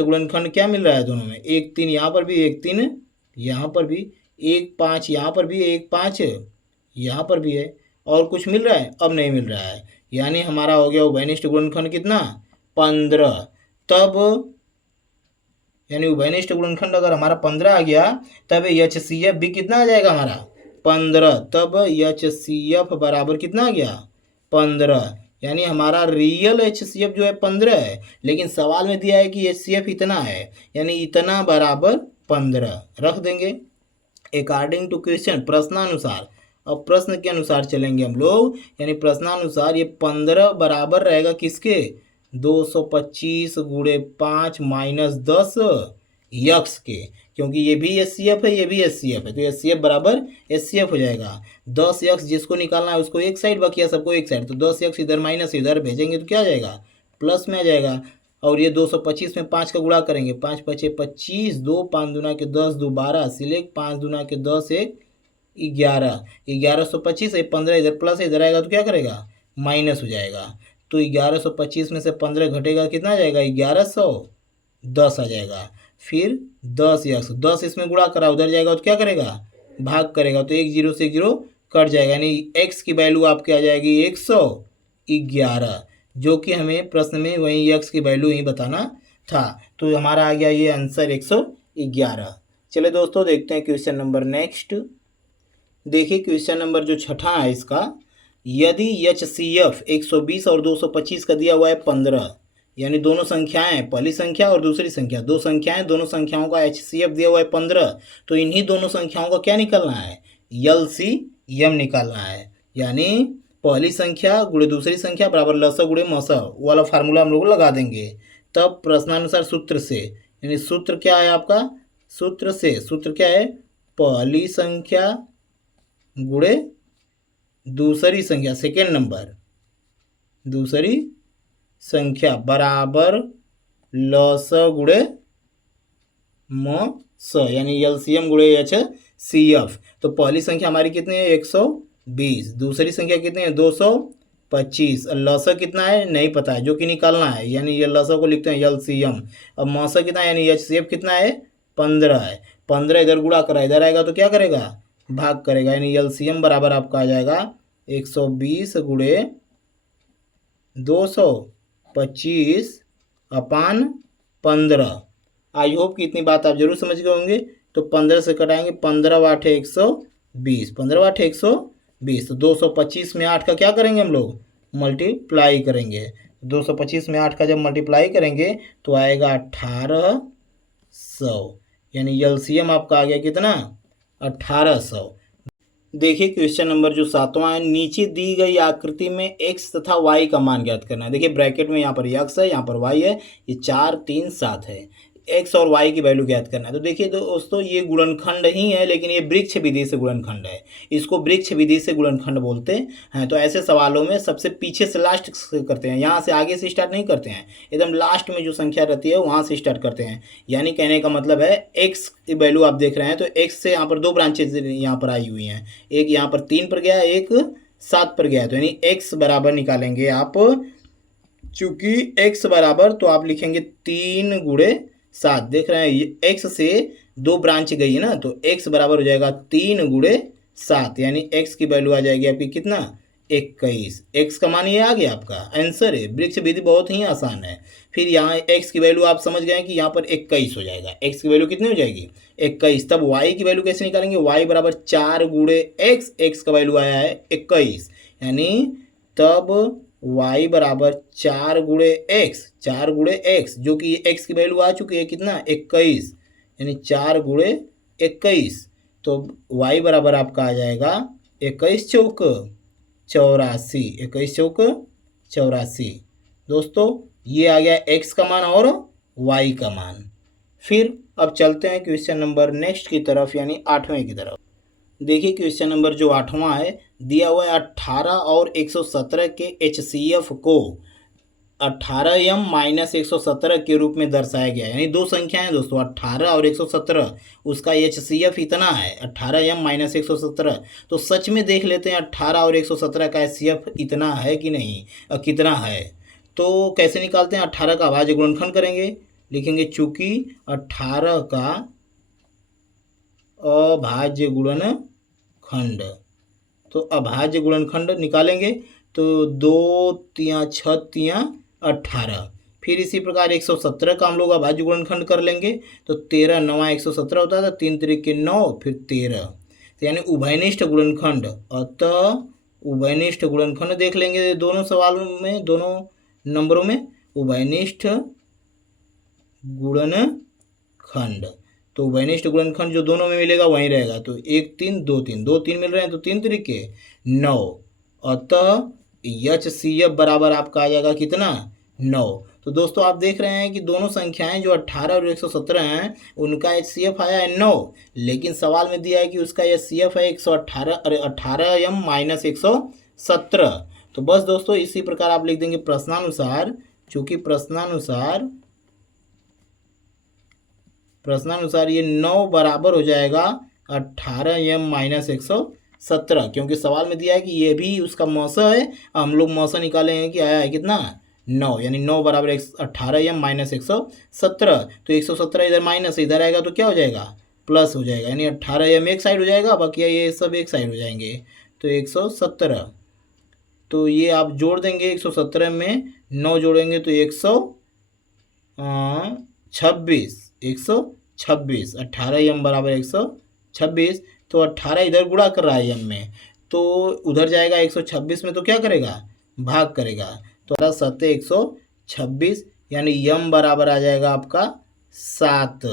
गुणनखंड क्या मिल रहा है दोनों में, 1 3 यहाँ पर भी, 1 3 यहाँ पर भी, एक 5 यहाँ पर भी है, एक 5 यहाँ पर भी है, और कुछ मिल रहा है? अब नहीं मिल रहा है, यानी हमारा हो गया उभयनिष्ठ गुणनखंड कितना? 15। तब यानी उभयनिष्ठ गुणनखंड अगर हमारा 15 आ गया, तब एच सी एफ भी कितना आ जाएगा हमारा? 15। तब एच सी एफ बराबर कितना आ गया? 15। यानी हमारा रियल एच सी एफ जो है 15 है, लेकिन सवाल में दिया है कि एच सी एफ इतना है, यानी इतना बराबर 15 रख देंगे अकॉर्डिंग टू क्वेश्चन, प्रश्नानुसार। अब प्रश्न के अनुसार चलेंगे हम लोग, यानी प्रश्नानुसार ये 15 बराबर रहेगा किसके? 225 गुणे 5 माइनस 10 यक्स के, क्योंकि ये भी एस सी एफ है, ये भी एस सी एफ है, तो एस सी एफ बराबर एस सी एफ हो जाएगा। 10 यक्स जिसको निकालना है उसको एक साइड, बाकी सबको एक साइड, तो 10 यक्स इधर माइनस इधर भेजेंगे तो क्या आ जाएगा? प्लस में आ जाएगा। और ये 225 में 5 का गुणा करेंगे, 5 पचे 25, 2 5 दूना के 10, 2 12, सिलेक्ट 5 दूना के 10, 1 11, 1125 है, 15 इधर प्लस इधर आएगा तो क्या करेगा? माइनस हो जाएगा। तो 1125 में से 15 घटेगा, कितना आ जाएगा? 1110 आ जाएगा। फिर 10 यक्स, 10 इसमें गुणा करा, उधर जाएगा तो क्या करेगा? भाग करेगा, तो 1 0 से 1 0 कट जाएगा, यानी एक्स की वैल्यू आपके आ जाएगी 111, जो कि हमें प्रश्न में वही एक्स की वैल्यू ही बताना था। तो हमारा आ गया ये आंसर 111। चलिए दोस्तों देखते हैं क्वेश्चन नंबर नेक्स्ट। देखिए क्वेश्चन नंबर जो छठा है इसका, यदि एच सी एफ 120 और 225 का दिया हुआ है 15, यानी दोनों संख्याएं हैं, पहली संख्या और दूसरी संख्या, दो संख्याएं, दोनों संख्याओं का एच सी एफ दिया हुआ है 15, तो इन्हीं दोनों संख्याओं का क्या निकालना है? यल सी एम निकालना है। यानी पहली संख्या गुणे दूसरी संख्या बराबर लसा गुणे मसा वाला फार्मूला हम लोग लगा देंगे। तब प्रश्नानुसार सूत्र से, यानी सूत्र क्या है आपका? सूत्र क्या है? पहली संख्या गुणे दूसरी संख्या, सेकेंड नंबर, दूसरी संख्या बराबर लस गुणे म स, यानी एलसीएम गुणे एच सी एफ। तो पहली संख्या हमारी कितनी है? 120, दूसरी संख्या कितनी है? 225, और लस कितना है नहीं पता है, जो कि निकालना है, यानी ये लस को लिखते हैं एलसीएम। अब मस कितना है, यानी एच सी एफ कितना है? 15 है। 15 इधर गुणा करा, इधर आएगा तो क्या करेगा? भाग करेगा, यानी एलसीएम बराबर आपका आ जाएगा 120 गुणे 225 अपान 15। आई होप कि इतनी बात आप जरूर समझ गए होंगे। तो 15 से कटाएंगे, 15 8 120, 15 8 120, तो 225 में 8 का क्या करेंगे हम लोग? मल्टीप्लाई करेंगे। 225 में 8 का जब मल्टीप्लाई करेंगे तो आएगा 1800, यानी एलसीएम आपका आ गया कितना? 1800। देखिए क्वेश्चन नंबर जो 7वां है, नीचे दी गई आकृति में x तथा y का मान ज्ञात करना है। देखिए ब्रैकेट में यहाँ पर x है, यहाँ पर y है, ये 4 3 7 है, x और y की वैल्यू ज्ञात करना है। तो देखिए दोस्तों ये गुणनखंड ही है, लेकिन ये वृक्ष विधि से गुणनखंड है, इसको वृक्ष विधि से गुणनखंड बोलते हैं। तो ऐसे सवालों में सबसे पीछे से लास्ट से करते हैं, यहाँ से आगे से स्टार्ट नहीं करते हैं, एकदम लास्ट में जो संख्या रहती है वहाँ से स्टार्ट करते हैं। यानी कहने का मतलब है x की वैल्यू आप देख रहे हैं, तो x से यहाँ पर 2 ब्रांचेज यहाँ पर आई हुई हैं, एक यहाँ पर 3 पर गया, एक 7 पर गया, तो यानी x बराबर निकालेंगे आप, चूंकि x बराबर तो आप लिखेंगे 3 गुणे 7, देख रहे हैं x से 2 ब्रांच गई है ना, तो x बराबर हो जाएगा 3 गुणे 7, यानी x की वैल्यू आ जाएगी आपकी कितना? 21। x का मान ये आ गया, आपका आंसर है। वृक्ष विधि बहुत ही आसान है। फिर यहाँ x की वैल्यू आप समझ गए कि यहाँ पर 21 हो जाएगा, x की वैल्यू कितनी हो जाएगी? 21। तब y की वैल्यू कैसे निकालेंगे? y बराबर 4 गुणे x, x का वैल्यू आया है 21, यानी तब y बराबर 4 गुणे x, 4 गुणे x, जो कि x की वैल्यू आ चुकी है कितना? 21, यानी 4 गुणे 21, तो y बराबर आपका आ जाएगा 21 चौक 84, 21 चौक 84। दोस्तों ये आ गया x का मान और y का मान। फिर अब चलते हैं क्वेश्चन नंबर नेक्स्ट की तरफ, यानी 8वें की तरफ। देखिए क्वेश्चन नंबर जो 8वां है, दिया हुआ है 18 और 117 के HCF को 18m माइनस 117 के रूप में दर्शाया गया है। यानी दो संख्याएं हैं दोस्तों, 18 और 117, उसका HCF इतना है 18m माइनस 117। तो सच में देख लेते हैं 18 और 117 का HCF इतना है कि नहीं, कितना है। तो कैसे निकालते हैं? 18 का अभाज्य गुणनखंड करेंगे, लिखेंगे चूंकि 18 का अभाज्य गुणनखंड। तो अभाज्य गुणनखंड निकालेंगे तो 2 तियाँ 6 तियाँ 18। फिर इसी प्रकार 117 का हम लोग अभाज्य गुणनखंड कर लेंगे तो 13 9 117 होता था, 3 तिरिके 9 फिर 13। तो यानी उभयनिष्ठ गुणनखंड, अतः उभयनिष्ठ गुणनखंड देख लेंगे दोनों सवालों में, दोनों नंबरों में उभयनिष्ठ गुणनखंड। तो उभयनिष्ठ गुणनखंड जो दोनों में मिलेगा वहीं रहेगा। तो 1 3 2 3 2 3 मिल रहे हैं तो 3 तिरिके 9, अतः HCF बराबर आपका आ जाएगा कितना 9। तो दोस्तों आप देख रहे हैं कि दोनों संख्याएं जो 18 और 117 हैं उनका HCF आया है 9, लेकिन सवाल में दिया है कि उसका HCF है 118 अरे 18m माइनस 117। तो बस दोस्तों इसी प्रकार आप लिख देंगे प्रश्नानुसार, चूँकि प्रश्नानुसार ये 9 बराबर हो जाएगा 18m माइनस 117, क्योंकि सवाल में दिया है कि ये भी उसका मौसा है। हम लोग मौसा निकाले हैं कि आया है कितना 9, यानी 9 बराबर 18m माइनस 117। तो 117 इधर माइनस इधर आएगा तो क्या हो जाएगा प्लस हो जाएगा, यानी 18m एक साइड हो जाएगा, बाकी ये सब एक साइड हो जाएंगे तो 117। तो ये आप जोड़ देंगे 117 में 9 जोड़ेंगे तो 126 18m बराबर 126। तो 18 इधर गुणा कर रहा है m में, तो उधर जाएगा 126 में तो क्या करेगा भाग करेगा, तो 7 126, यानी m बराबर आ जाएगा आपका 7।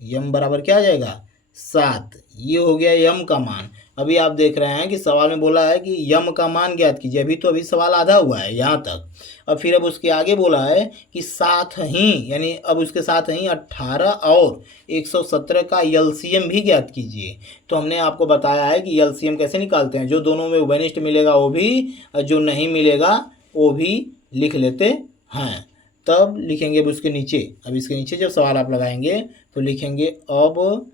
m बराबर क्या आ जाएगा 7। ये हो गया m का मान। अभी आप देख रहे हैं कि सवाल में बोला है कि m का मान ज्ञात कीजिए, अभी तो अभी सवाल आधा हुआ है यहाँ तक। अब फिर अब उसके आगे बोला है कि साथ ही, यानी अब उसके साथ ही 18 और 117 का LCM भी ज्ञात कीजिए। तो हमने आपको बताया है कि LCM कैसे निकालते हैं, जो दोनों में उभयनिष्ठ मिलेगा वो भी, जो नहीं मिलेगा वो भी लिख लेते हैं। तब लिखेंगे अब उसके नीचे, अब इसके नीचे जब सवाल आप लगाएंगे तो लिखेंगे अब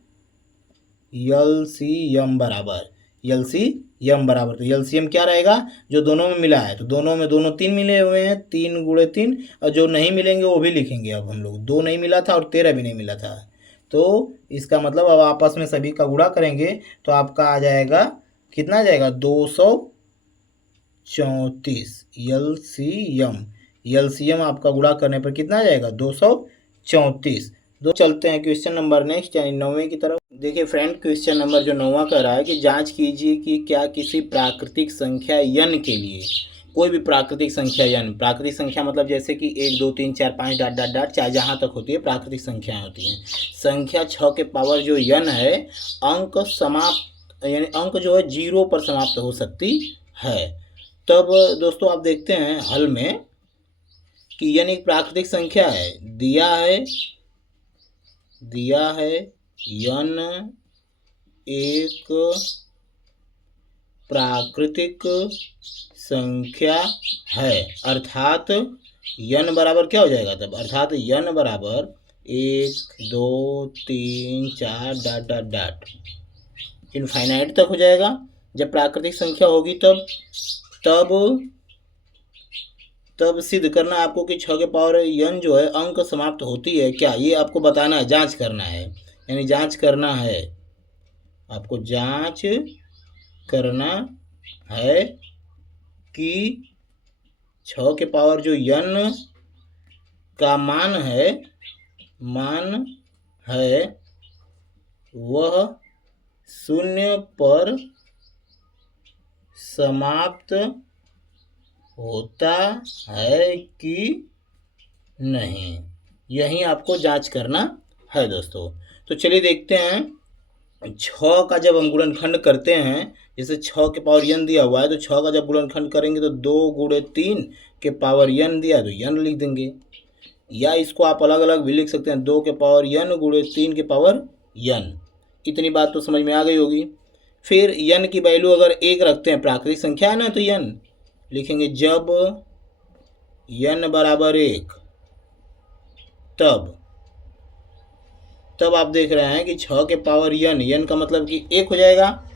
LCM बराबर, तो LCM क्या रहेगा जो दोनों में मिला है, तो दोनों 3 मिले हुए हैं, 3 गुणे 3, और जो नहीं मिलेंगे वो भी लिखेंगे। अब हम लोग 2 नहीं मिला था और 13 भी नहीं मिला था, तो इसका मतलब अब आपस में सभी का गुणा करेंगे तो आपका आ जाएगा कितना आ जाएगा 234। LCM आपका गुणा करने पर कितना आ जाएगा 234। दो चलते हैं क्वेश्चन नंबर नेक्स्ट, यानी 9वें की तरफ। देखिए फ्रेंड, क्वेश्चन नंबर जो 9वां कह रहा है कि जांच कीजिए कि क्या किसी प्राकृतिक संख्या n के लिए, कोई भी प्राकृतिक संख्या n, प्राकृतिक संख्या मतलब जैसे कि 1 2 3 4 5 डॉट डॉट डॉट, चाहे जहाँ तक होती है प्राकृतिक संख्याएं होती हैं। संख्या 6 के पावर जो n है, अंक समाप्त, यानी अंक जो है 0 पर समाप्त हो सकती है। तब दोस्तों आप देखते हैं हल में कि n एक प्राकृतिक संख्या है, दिया है n एक प्राकृतिक संख्या है, अर्थात n बराबर क्या हो जाएगा तब, अर्थात n बराबर 1 2 3 4 डॉट डॉट डॉट इनफाइनाइट तक हो जाएगा। जब प्राकृतिक संख्या होगी तब सिद्ध करना आपको कि 6 के पावर n जो है अंक समाप्त होती है क्या, ये आपको बताना है, जांच करना है, यानी जांच करना है, आपको जांच करना है कि 6 के पावर जो n का मान है वह 0 पर समाप्त होता है कि नहीं, यही आपको जांच करना है दोस्तों। तो चलिए देखते हैं 6 का जब हम गुणनखंड करते हैं, जैसे 6 के पावर n दिया हुआ है तो 6 का जब गुणनखंड करेंगे तो 2 गुणे 3 के पावर n दिया तो n लिख देंगे, या इसको आप अलग अलग भी लिख सकते हैं, 2 के पावर n गुणे 3 के पावर n। इतनी बात तो समझ में आ गई होगी। फिर n की वैल्यू अगर 1 रखते हैं, प्राकृतिक संख्या है ना, तो n लिखेंगे जब n बराबर 1 तब आप देख रहे हैं कि 6 के पावर n का मतलब कि 1 हो जाएगा।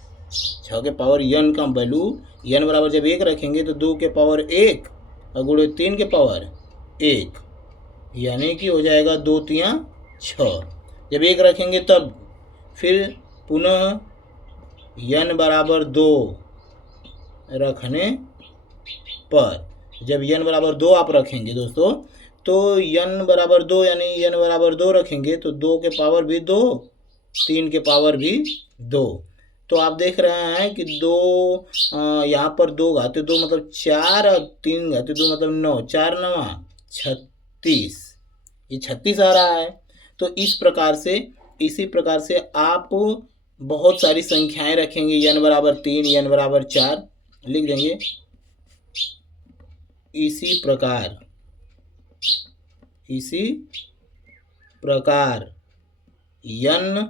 6 के पावर n का वैल्यू n बराबर जब 1 रखेंगे तो 2 के पावर 1 और गुणे 3 के पावर 1, यानी कि हो जाएगा 2 3 6। जब 1 रखेंगे तब फिर पुनः n बराबर 2 रखने पर, जब n बराबर 2 आप रखेंगे दोस्तों, तो n बराबर 2 यानी n बराबर 2 रखेंगे तो 2 के पावर भी 2, 3 के पावर भी 2। तो आप देख रहे हैं कि 2 यहाँ पर 2 घाते 2 मतलब 4 और 3 घाते 2 मतलब 9, 4 9 36, ये 36 आ रहा है। तो इसी प्रकार से आप बहुत सारी संख्याएं रखेंगे, n बराबर 3, n बराबर 4 लिख देंगे। इसी प्रकार n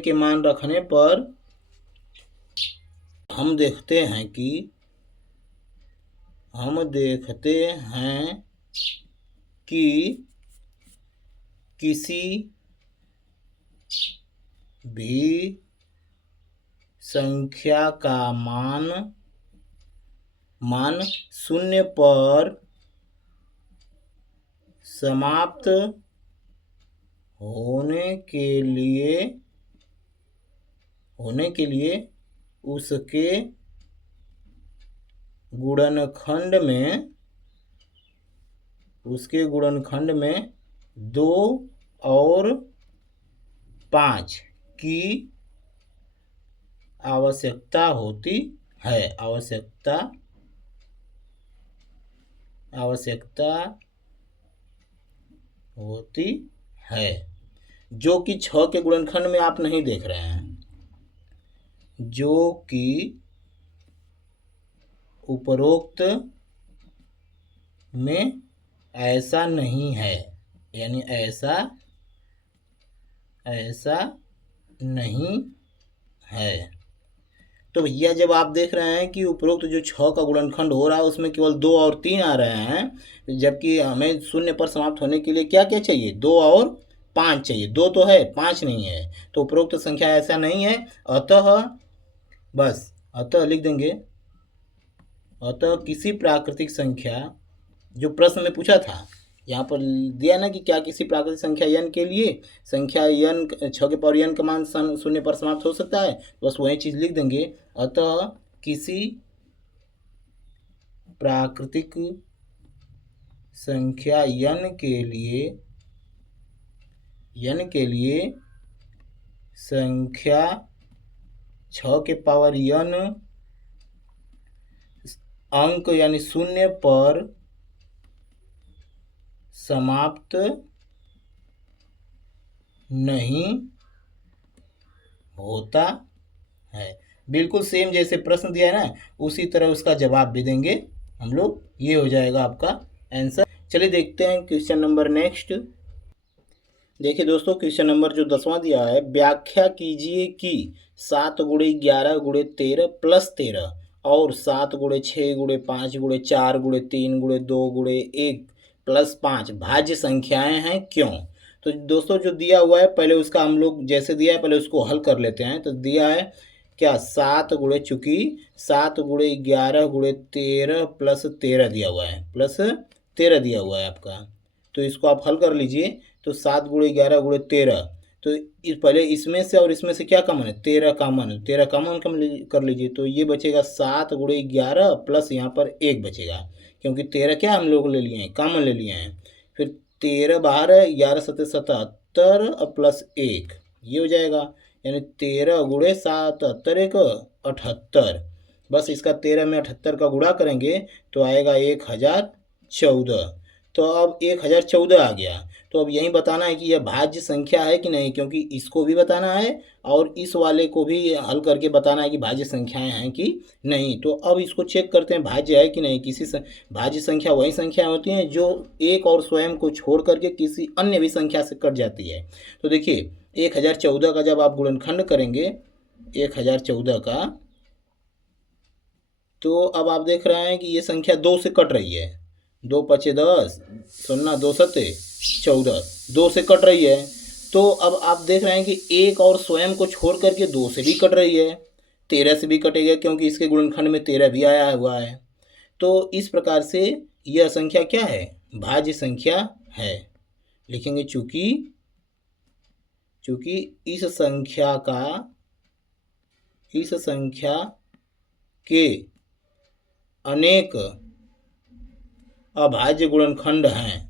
के मान रखने पर हम देखते हैं कि किसी भी संख्या का मान शून्य पर समाप्त होने के लिए उसके गुणनखंड में 2 और 5 की आवश्यकता होती है, जो कि 6 के गुणनखंड में आप नहीं देख रहे हैं, जो कि उपरोक्त में ऐसा नहीं है, यानी ऐसा नहीं है। तो भैया जब आप देख रहे हैं कि उपरोक्त जो 6 का गुणनखंड हो रहा है उसमें केवल 2 और 3 आ रहे हैं, जबकि हमें शून्य पर समाप्त होने के लिए क्या क्या चाहिए, 2 और 5 चाहिए। 2 तो है, 5 नहीं है, तो उपरोक्त संख्या ऐसा नहीं है। अतः लिख देंगे, अतः किसी प्राकृतिक संख्या, जो प्रश्न में पूछा था यहाँ पर दिया ना कि क्या किसी प्राकृतिक संख्या n के लिए संख्या n 6 के पावर n का मान शून्य पर समाप्त हो सकता है, बस वही चीज़ लिख देंगे। अतः किसी प्राकृतिक संख्या n के लिए संख्या 6 के पावर n अंक यानी शून्य पर समाप्त नहीं होता है। बिल्कुल सेम जैसे प्रश्न दिया है ना, उसी तरह उसका जवाब भी देंगे हम लोग, ये हो जाएगा आपका आंसर। चलिए देखते हैं क्वेश्चन नंबर नेक्स्ट। देखिए दोस्तों, क्वेश्चन नंबर जो 10वां दिया है, व्याख्या कीजिए कि 7 गुणे 11 गुणे 13 प्लस 13 और 7 गुणे 6 गुणे 5 गुणे 4 गुणे 3 गुणे 2 गुणे 1 प्लस 5 भाज्य संख्याएं हैं, क्यों? तो दोस्तों जो दिया हुआ है पहले उसका हम लोग जैसे दिया है पहले उसको हल कर लेते हैं। तो दिया है क्या, 7 गुणे, चूँकि 7 गुणे 11 गुणे 13 प्लस 13 दिया हुआ है, प्लस 13 दिया हुआ है आपका, तो इसको आप हल कर लीजिए। तो 7 गुणे 11 गुणे 13, तो पहले इसमें से और इसमें से क्या कॉमन है, 13 कॉमन, 13 कॉमन कर लीजिए। तो ये बचेगा 7 गुणे 11 प्लस यहाँ पर 1 बचेगा, क्योंकि 13 क्या हम लोग ले लिए हैं, कॉमन ले लिए हैं। फिर 13 बाहर है, 11 7 77 और प्लस 1, ये हो जाएगा, यानी 13 गुणे 7 78 1 78। बस इसका 13 में 78 का गुणा करेंगे तो आएगा 1014। तो अब 1014 आ गया, तो अब यही बताना है कि यह भाज्य संख्या है कि नहीं, क्योंकि इसको भी बताना है और इस वाले को भी हल करके बताना है कि भाज्य संख्याएं हैं कि नहीं। तो अब इसको चेक करते हैं भाज्य है कि नहीं। भाज्य संख्या वही संख्याएं होती हैं जो एक और स्वयं को छोड़ करके किसी अन्य भी संख्या से कट जाती है। तो देखिए 1014 का जब आप गुणनखंड करेंगे 1014 का, तो अब आप देख रहे हैं कि ये संख्या 2 से कट रही है, 2 5 10 0 2 7 14, 2 से कट रही है। तो अब आप देख रहे हैं कि एक और स्वयं को छोड़ करके 2 से भी कट रही है, 13 से भी कटेगा, क्योंकि इसके गुणनखंड में 13 भी आया हुआ है। तो इस प्रकार से यह संख्या क्या है, भाज्य संख्या है। लिखेंगे चूंकि इस संख्या के अनेक अभाज्य गुणनखंड हैं,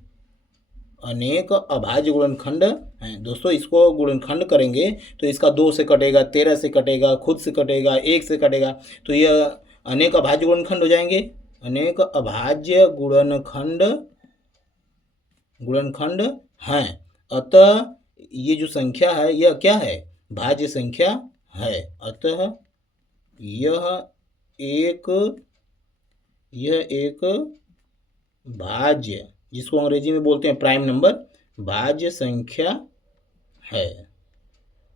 अनेक अभाज्य गुणनखंड हैं। दोस्तों इसको गुणनखंड करेंगे तो इसका 2 से कटेगा, 13 से कटेगा, खुद से कटेगा, 1 से कटेगा, तो यह अनेक अभाज्य गुणनखंड हो जाएंगे। अनेक अभाज्य गुणनखंड हैं। अतः ये जो संख्या है यह क्या है, भाज्य संख्या है। अतः यह एक भाज्य, जिसको अंग्रेजी में बोलते हैं प्राइम नंबर, भाज्य संख्या है।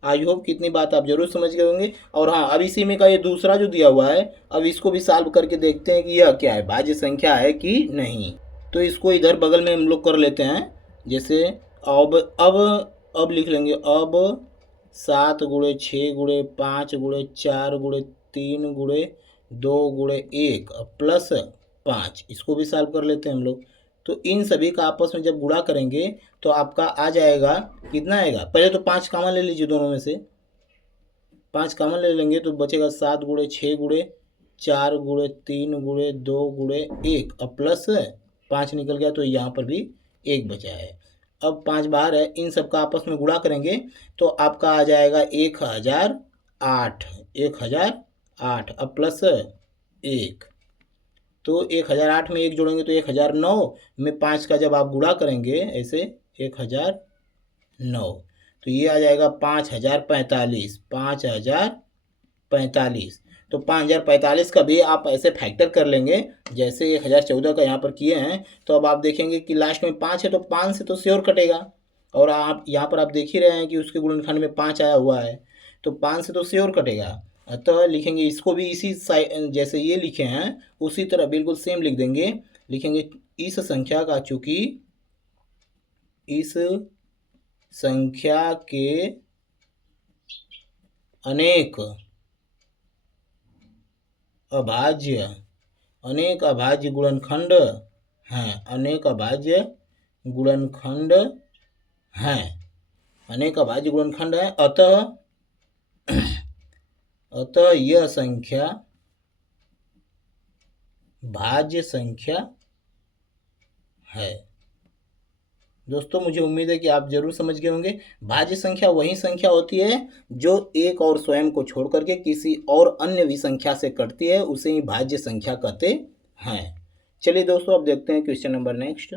आई होप कितनी बात आप जरूर समझ गए होंगे। और हाँ, अब इसी में का ये दूसरा जो दिया हुआ है, अब इसको भी सॉल्व करके देखते हैं कि यह क्या है, भाज्य संख्या है कि नहीं। तो इसको इधर बगल में हम लोग कर लेते हैं। जैसे अब लिख लेंगे, अब 7 गुणे 6 गुणे 5 गुणे 4 गुणे 3 गुणे 2 गुणे 1 प्लस 5, इसको भी सॉल्व कर लेते हैं हम लोग। तो इन सभी का आपस में जब गुणा करेंगे तो आपका आ जाएगा, कितना आएगा, पहले तो 5 कॉमन ले लीजिए, दोनों में से 5 कॉमन ले लेंगे तो बचेगा 7 गुणे 6 गुणे 4 गुणे 3 गुणे 2 गुणे 1 अब प्लस 5 निकल गया, तो यहाँ पर भी 1 बचा है। अब 5 बाहर है, इन सब का आपस में गुणा करेंगे तो आपका आ जाएगा 1008 अब प्लस 1, तो 1008 में 1 जोड़ेंगे तो 1009 में 5 का जब आप गुणा करेंगे ऐसे 1009, तो ये आ जाएगा 5045। तो 5045 का भी आप ऐसे फैक्टर कर लेंगे जैसे 1014 का यहाँ पर किए हैं। तो अब आप देखेंगे कि लास्ट में 5 है तो 5 से तो श्योर कटेगा, और आप यहाँ पर आप देख ही रहे हैं कि उसके गुणनखंड में 5 आया हुआ है, तो 5 से तो श्योर कटेगा। अतः लिखेंगे इसको भी इसी जैसे ये लिखे हैं उसी तरह बिल्कुल सेम लिख देंगे। लिखेंगे इस संख्या का, चूंकि इस संख्या के अनेक अभाज्य गुणनखंड हैं, अनेक अभाज्य गुणनखंड हैं, अतः यह संख्या भाज्य संख्या है। दोस्तों मुझे उम्मीद है कि आप जरूर समझ गए होंगे। भाज्य संख्या वही संख्या होती है जो एक और स्वयं को छोड़ करके किसी और अन्य भी संख्या से कटती है, उसे ही भाज्य संख्या कहते हैं। चलिए दोस्तों अब देखते हैं क्वेश्चन नंबर नेक्स्ट।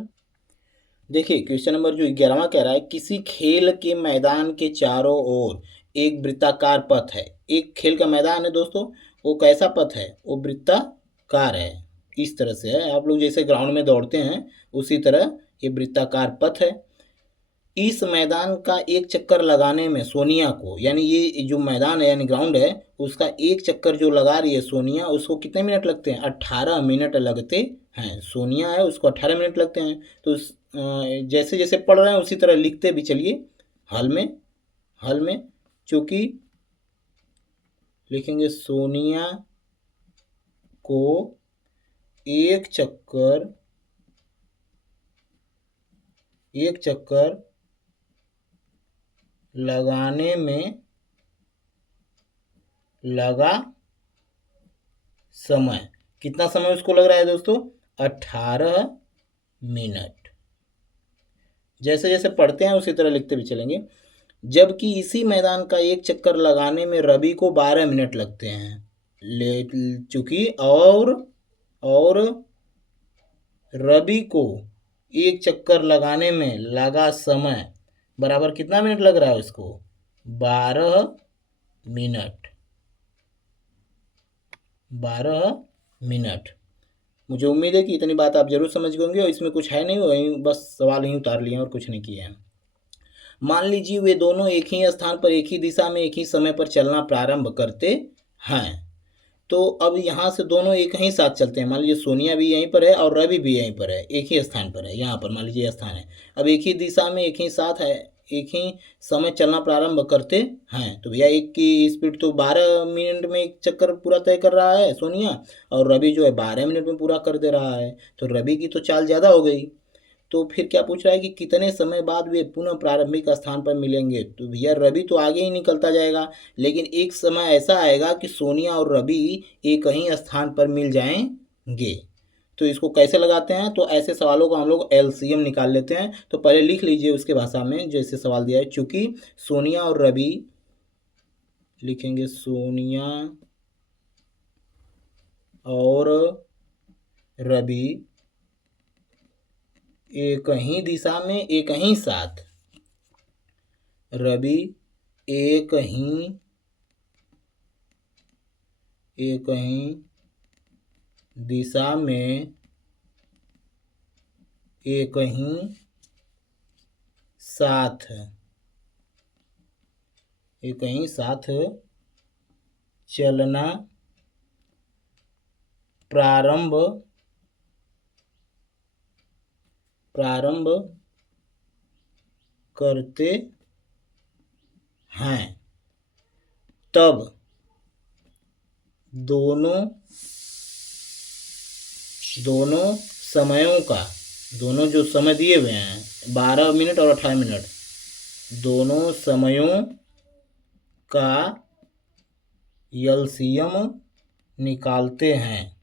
देखिए क्वेश्चन नंबर जो 11वां कह रहा है, किसी खेल के मैदान के चारों ओर एक वृत्ताकार पथ है। एक खेल का मैदान है दोस्तों, वो कैसा पथ है, वो वृत्ताकार है। इस तरह से है, आप लोग जैसे ग्राउंड में दौड़ते हैं उसी तरह ये वृत्ताकार पथ है। इस मैदान का एक चक्कर लगाने में सोनिया को, यानी ये जो मैदान है यानी ग्राउंड है, उसका एक चक्कर जो लगा रही है सोनिया, उसको कितने मिनट लगते हैं, 18 मिनट लगते हैं। सोनिया है उसको 18 मिनट लगते हैं। तो जैसे जैसे पढ़ रहे हैं उसी तरह लिखते भी चलिए हल में। चूँकि लिखेंगे सोनिया को एक चक्कर लगाने में लगा समय, कितना समय उसको लग रहा है दोस्तों, 18 मिनट। जैसे जैसे पढ़ते हैं उसी तरह लिखते भी चलेंगे। जबकि इसी मैदान का एक चक्कर लगाने में रवि को 12 मिनट लगते हैं। चूँकि और रवि को एक चक्कर लगाने में लगा समय बराबर कितना मिनट लग रहा है उसको, 12 मिनट। मुझे उम्मीद है कि इतनी बात आप जरूर समझ गए होंगे, और इसमें कुछ है नहीं, वही बस सवाल ही उतार लिए और कुछ नहीं किए हैं। मान लीजिए वे दोनों एक ही स्थान पर एक ही दिशा में एक ही समय पर चलना प्रारंभ करते हैं। तो अब यहाँ से दोनों एक ही साथ चलते हैं। मान लीजिए सोनिया भी यहीं पर है और रवि भी यहीं पर है, एक ही स्थान पर है। यहाँ पर मान लीजिए स्थान है, अब एक ही दिशा में एक ही साथ है, एक ही समय चलना प्रारंभ करते हैं। तो भैया एक की स्पीड तो 12 मिनट में एक चक्कर पूरा तय कर रहा है सोनिया, और रवि जो है 12 मिनट में पूरा कर दे रहा है। तो रवि की तो चाल ज़्यादा हो गई। तो फिर क्या पूछ रहा है कि कितने समय बाद वे पुनः प्रारंभिक स्थान पर मिलेंगे। तो भैया रवि तो आगे ही निकलता जाएगा, लेकिन एक समय ऐसा आएगा कि सोनिया और रवि एक ही स्थान पर मिल जाएंगे। तो इसको कैसे लगाते हैं, तो ऐसे सवालों का हम लोग एलसीएम निकाल लेते हैं। तो पहले लिख लीजिए उसके भाषा में जैसे सवाल दिया है। चूंकि सोनिया और रवि, लिखेंगे सोनिया और रवि एक ही दिशा में एक ही साथ, रवि एक ही दिशा में एक ही साथ चलना प्रारंभ करते हैं, तब दोनों समयों का, दोनों जो समय दिए हुए हैं 12 मिनट और 18 मिनट, दोनों समयों का एलसीएम निकालते हैं।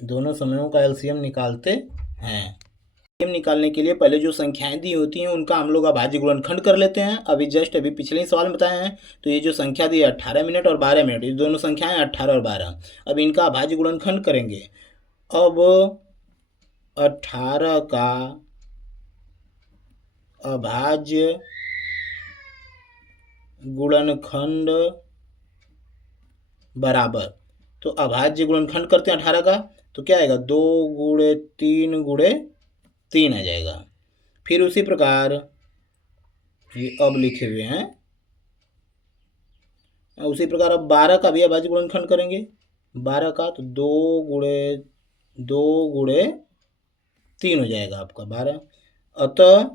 दोनों समयों का एलसीएम निकालते हैं। एलसीएम निकालने के लिए पहले जो संख्याएं दी होती हैं उनका हम लोग अभाज्य गुणनखंड कर लेते हैं। अभी पिछले ही सवाल में बताए हैं। तो ये जो संख्या दी है 18 मिनट और 12 मिनट, ये दोनों संख्याएं 18 और 12। अब इनका अभाज्य गुणनखंड करेंगे। अब 18 का अभाज्य गुणनखंड बराबर, तो अभाज्य गुणनखंड करते हैं 18 का, तो क्या आएगा 2 गुणे 3 गुणे 3 आ जाएगा। फिर उसी प्रकार ये अब लिखे हुए हैं, उसी प्रकार अब 12 का भी अभाज्य गुणनखंड करेंगे। 12 का तो 2 गुणे 3 हो जाएगा आपका 12। अतः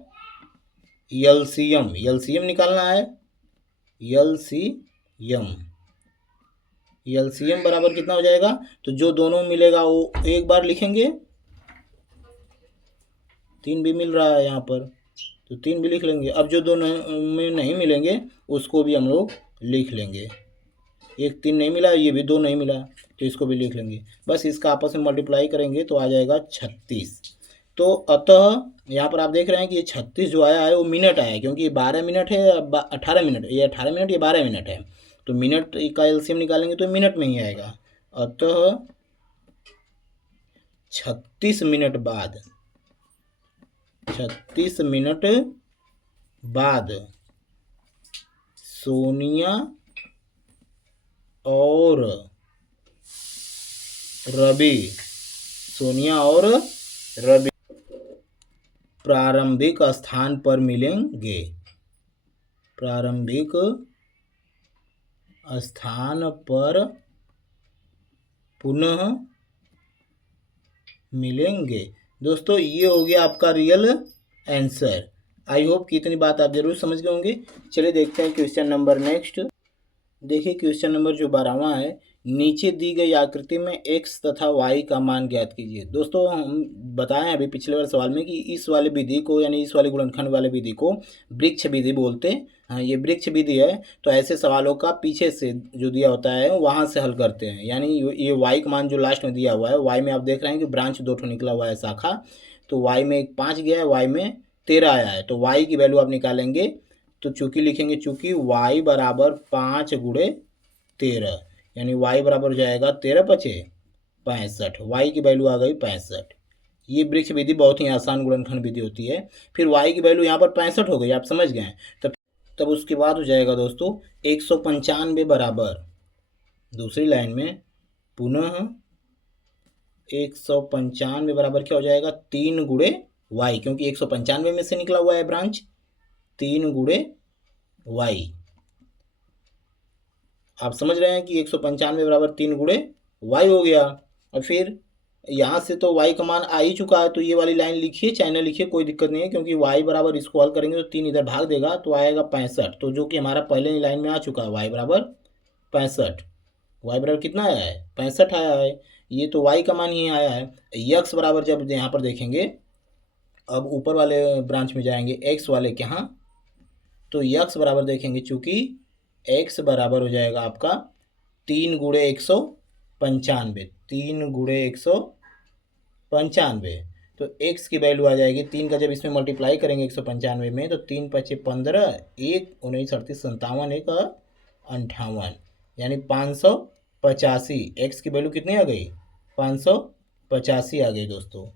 एलसीएम निकालना है। एलसीएम बराबर कितना हो जाएगा, तो जो दोनों मिलेगा वो एक बार लिखेंगे। 3 भी मिल रहा है यहाँ पर, तो 3 भी लिख लेंगे। अब जो दोनों में नहीं मिलेंगे उसको भी हम लोग लिख लेंगे। एक 3 नहीं मिला, ये भी 2 नहीं मिला, तो इसको भी लिख लेंगे। बस इसका आपस में मल्टीप्लाई करेंगे तो आ जाएगा 36। तो अतः यहाँ पर आप देख रहे हैं कि ये 36 जो आया है वो मिनट आया है, क्योंकि ये 12 मिनट है, 18 मिनट, ये 18 मिनट, ये 12 मिनट है। तो मिनट का एलसीएम निकालेंगे तो मिनट में ही आएगा। अतः 36 मिनट बाद सोनिया और रवि प्रारंभिक स्थान पर मिलेंगे। प्रारंभिक स्थान पर पुनः मिलेंगे। दोस्तों ये हो गया आपका रियल आंसर। आई होप कि इतनी बात आप जरूर समझ गए होंगे। चलिए देखते हैं क्वेश्चन नंबर नेक्स्ट। देखिए क्वेश्चन नंबर जो 12वां है, नीचे दी गई आकृति में x तथा y का मान ज्ञात कीजिए। दोस्तों हम बताएं अभी पिछले वाले सवाल में कि इस वाले विधि को, यानी इस वाले गुणनखंड वाले विधि को वृक्ष विधि बोलते हैं। हाँ, ये वृक्ष विधि है। तो ऐसे सवालों का पीछे से जो दिया होता है वहाँ से हल करते हैं। यानी ये y का मान जो लास्ट में दिया हुआ है, y में आप देख रहे हैं कि ब्रांच 2 निकला हुआ है, शाखा। तो y में 5 गया है, y में 13 आया है। तो y की वैल्यू आप निकालेंगे तो चूंकि लिखेंगे, चूंकि y बराबर 5 गुणे 13, यानी y बराबर हो जाएगा 13 पचे 65। y की वैल्यू आ गई 65। ये वृक्ष विधि बहुत ही आसान गुणनखंड विधि होती है। फिर y की वैल्यू यहाँ पर 65 हो गई, आप समझ गए। तब उसके बाद हो जाएगा दोस्तों 195 बराबर, दूसरी लाइन में पुनः 195 बराबर क्या हो जाएगा 3 गुणे y, क्योंकि 195 में से निकला हुआ है ब्रांच, 3 गुणे y। आप समझ रहे हैं कि 195 बराबर 3 गुणे y हो गया। और फिर यहाँ से तो y का मान आ ही चुका है, तो ये वाली लाइन लिखिए चाहे ना लिखिए कोई दिक्कत नहीं है, क्योंकि y बराबर इसको हल करेंगे तो 3 इधर भाग देगा तो आएगा 65, तो जो कि हमारा पहले ही लाइन में आ चुका है y बराबर 65। y बराबर कितना आया है? 65 आया है। ये तो y का मान ही आया है। x बराबर जब यहाँ पर देखेंगे, अब ऊपर वाले ब्रांच में जाएंगे x वाले के यहाँ, तो x बराबर देखेंगे, चूँकि x बराबर हो जाएगा आपका 3 गुणे 195, 3 गुणे 195, तो x की वैल्यू आ जाएगी 3 का जब इसमें मल्टीप्लाई करेंगे 195 में, तो 3 पचे 15, 1 19 38 57, 1 58, यानी 585। x की वैल्यू कितनी आ गई? 585 आ गई दोस्तों।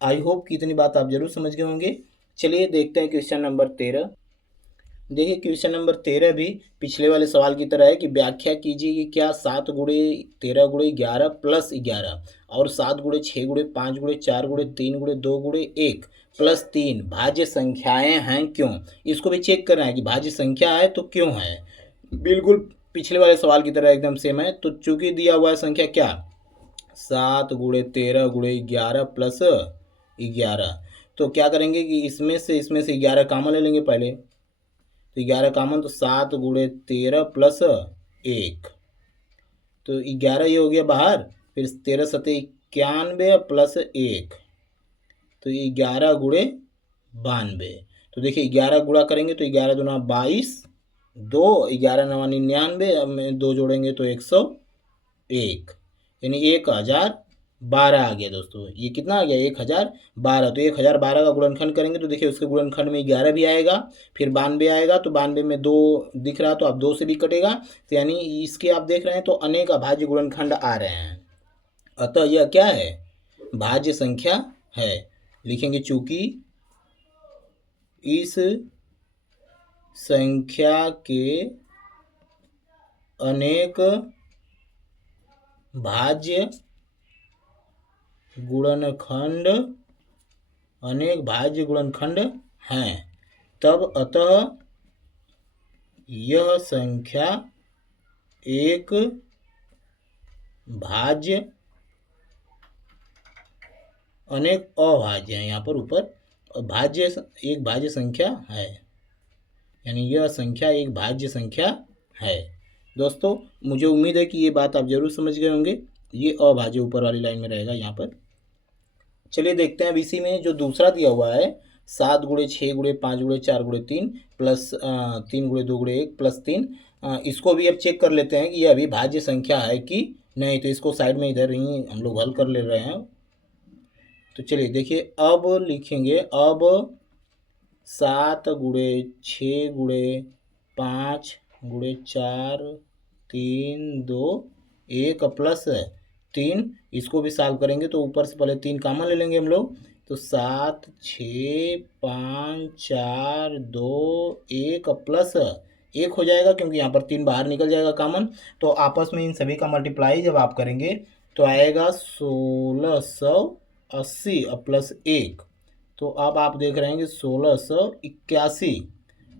आई होप कि इतनी बात आप जरूर समझ गए होंगे। चलिए देखते हैं क्वेश्चन नंबर 13। देखिए क्वेश्चन नंबर 13 भी पिछले वाले सवाल की तरह है कि व्याख्या कीजिए कि क्या 7 गुणे 13 गुणे 11 प्लस 11 और 7 गुणे 6 गुणे 5 गुणे 4 गुणे 3 गुणे 2 गुणे 1 प्लस 3 भाज्य संख्याएं हैं क्यों। इसको भी चेक करना है कि भाज्य संख्या है तो क्यों है। बिल्कुल पिछले वाले सवाल की तरह एकदम सेम है। तो चूंकि दिया हुआ है संख्या क्या, 7 गुणे 13 गुणे 11 प्लस 11, तो क्या करेंगे कि इसमें से 11 कॉमन ले लेंगे पहले, तो 11 कॉमन, तो 7 गुणे 13 प्लस 1, तो 11 ये हो गया बाहर, फिर 13 सत्ते 91 प्लस 1, तो 11 गुणे 92। तो देखिए 11 गुणा करेंगे तो 11 दूना 22, 2 11 नवा 99, अब में 2 जोड़ेंगे तो 101, यानी 1012 आ गया दोस्तों। ये कितना आ गया? 1012। तो 1012 का गुणनखंड करेंगे तो देखिए उसके गुणनखंड में 11 भी आएगा, फिर 92 आएगा, तो 92 में 2 दिख रहा तो अब 2 से भी कटेगा, तो यानी इसके आप देख रहे हैं तो अनेक अभाज्य गुणनखंड आ रहे हैं। अतः यह क्या है? भाज्य संख्या है। लिखेंगे चूंकि इस संख्या के अनेक भाज्य गुणनखंड हैं, तब अतः यह संख्या एक भाज्य अनेक अभाज्य हैं, यहाँ पर ऊपर भाज्य एक भाज्य संख्या है, यानी यह संख्या एक भाज्य संख्या है। दोस्तों मुझे उम्मीद है कि ये बात आप जरूर समझ गए होंगे। ये अभाज्य ऊपर वाली लाइन में रहेगा यहाँ पर। चलिए देखते हैं अब इसी में जो दूसरा दिया हुआ है 7 गुणे 6 गुणे 5 गुणे 4 गुणे 3 प्लस 3 गुणे 2 गुणे 1 प्लस 3, इसको भी अब चेक कर लेते हैं कि यह अभी भाज्य संख्या है कि नहीं। तो इसको साइड में इधर ही हम लोग हल कर ले रहे हैं। तो चलिए देखिए अब लिखेंगे, अब 7 गुणे 6 गुणे 5 गुणे 4 3 2 1 प्लस 3, इसको भी सॉल्व करेंगे तो ऊपर से पहले 3 कॉमन ले लेंगे हम लोग, तो 7 6 5 4 2 1 प्लस 1 हो जाएगा, क्योंकि यहाँ पर 3 बाहर निकल जाएगा कॉमन। तो आपस में इन सभी का मल्टीप्लाई जब आप करेंगे तो आएगा 1680 प्लस 1, तो अब आप देख रहे हैं कि 1681।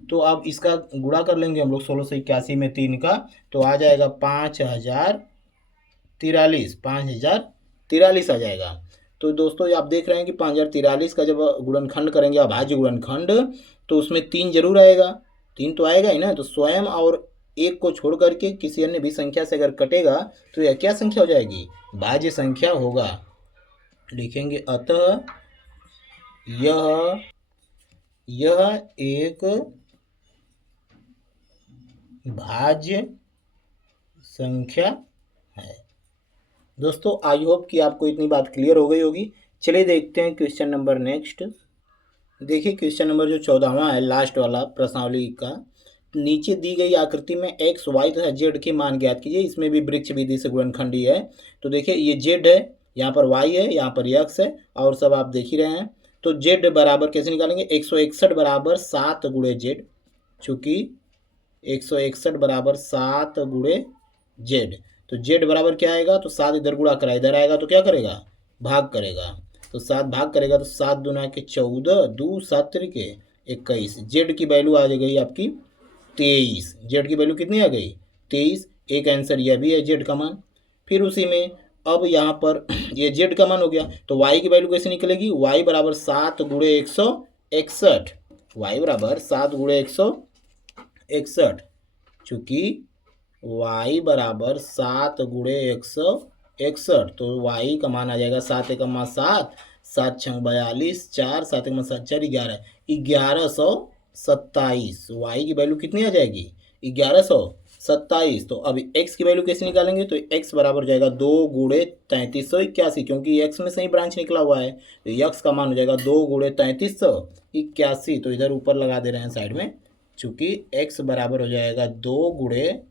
तो अब इसका गुणा कर लेंगे हम लोग 1681 में 3 का, तो आ जाएगा 5043 आ जाएगा। तो दोस्तों ये आप देख रहे हैं कि 5043 का जब गुणनखंड करेंगे अभाज्य गुणनखंड, तो उसमें 3 जरूर आएगा, 3 तो आएगा ही ना। तो स्वयं और 1 को छोड़ करके किसी अन्य भी संख्या से अगर कटेगा तो यह क्या संख्या हो जाएगी? भाज्य संख्या होगा। लिखेंगे अतः यह एक भाज्य संख्या है। दोस्तों आई होप कि आपको इतनी बात क्लियर हो गई होगी। चलिए देखते हैं क्वेश्चन नंबर नेक्स्ट। देखिए क्वेश्चन नंबर जो 14वां है, लास्ट वाला प्रश्नावली का, नीचे दी गई आकृति में एक्स वाई तथा जेड के मान ज्ञात कीजिए। इसमें भी वृक्ष विधि से गुणनखंडी है। तो देखिए ये जेड है, यहाँ पर वाई है, यहाँ पर एक्स है, और सब आप देख ही रहे हैं। तो जेड बराबर कैसे निकालेंगे? 161 बराबर 7 गुणे जेड, चूँकि 161 बराबर 7 गुणे जेड, तो जेड बराबर क्या आएगा? तो 7 इधर गुणा करा, इधर आएगा तो क्या करेगा? भाग करेगा। तो 7 भाग करेगा तो 7 दूना के 14, 2 7 के 21। जेड की वैल्यू आ गई आपकी 23। जेड की वैल्यू कितनी आ गई? 23। एक आंसर यह भी है जेड का मान। फिर उसी में अब यहाँ पर ये जेड का मान हो गया, तो वाई की वैल्यू कैसे निकलेगी, वाई बराबर 7 गुणे 161, वाई बराबर 7 गुणे 161, चूँकि y बराबर 7 गुणे 161, तो y का मान आ जाएगा 7 एकम 7, 7 छंग 42, 4 7 एकम 7 4 11, 1127, y की वैल्यू कितनी आ जाएगी 1127। तो अब x की वैल्यू कैसे निकालेंगे, तो x बराबर हो जाएगा 2 गुणे 3381, क्योंकि x में से ही ब्रांच निकला हुआ है, तो x का मान हो जाएगा 2 गुणे 3381। तो इधर ऊपर लगा दे रहे हैं साइड में, चूँकि x बराबर हो जाएगा 2 गुणे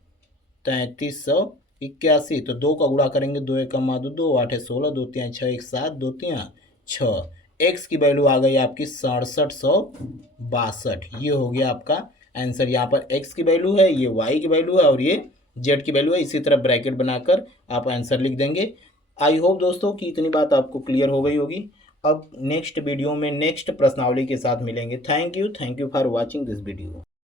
3381, तो 2 का गुणा करेंगे, 2 एकम 2 2 8 16 2 3 6 1 7 2 3 6, एक्स की वैल्यू आ गई आपकी 6762। ये हो गया आपका आंसर। यहाँ पर एक्स की वैल्यू है, ये वाई की वैल्यू है और ये जेड की वैल्यू है। इसी तरह ब्रैकेट बनाकर आप आंसर लिख देंगे। आई होप दोस्तों कि इतनी बात आपको क्लियर हो गई होगी। अब नेक्स्ट वीडियो में नेक्स्ट प्रश्नावली के साथ मिलेंगे। Thank you for watching this video.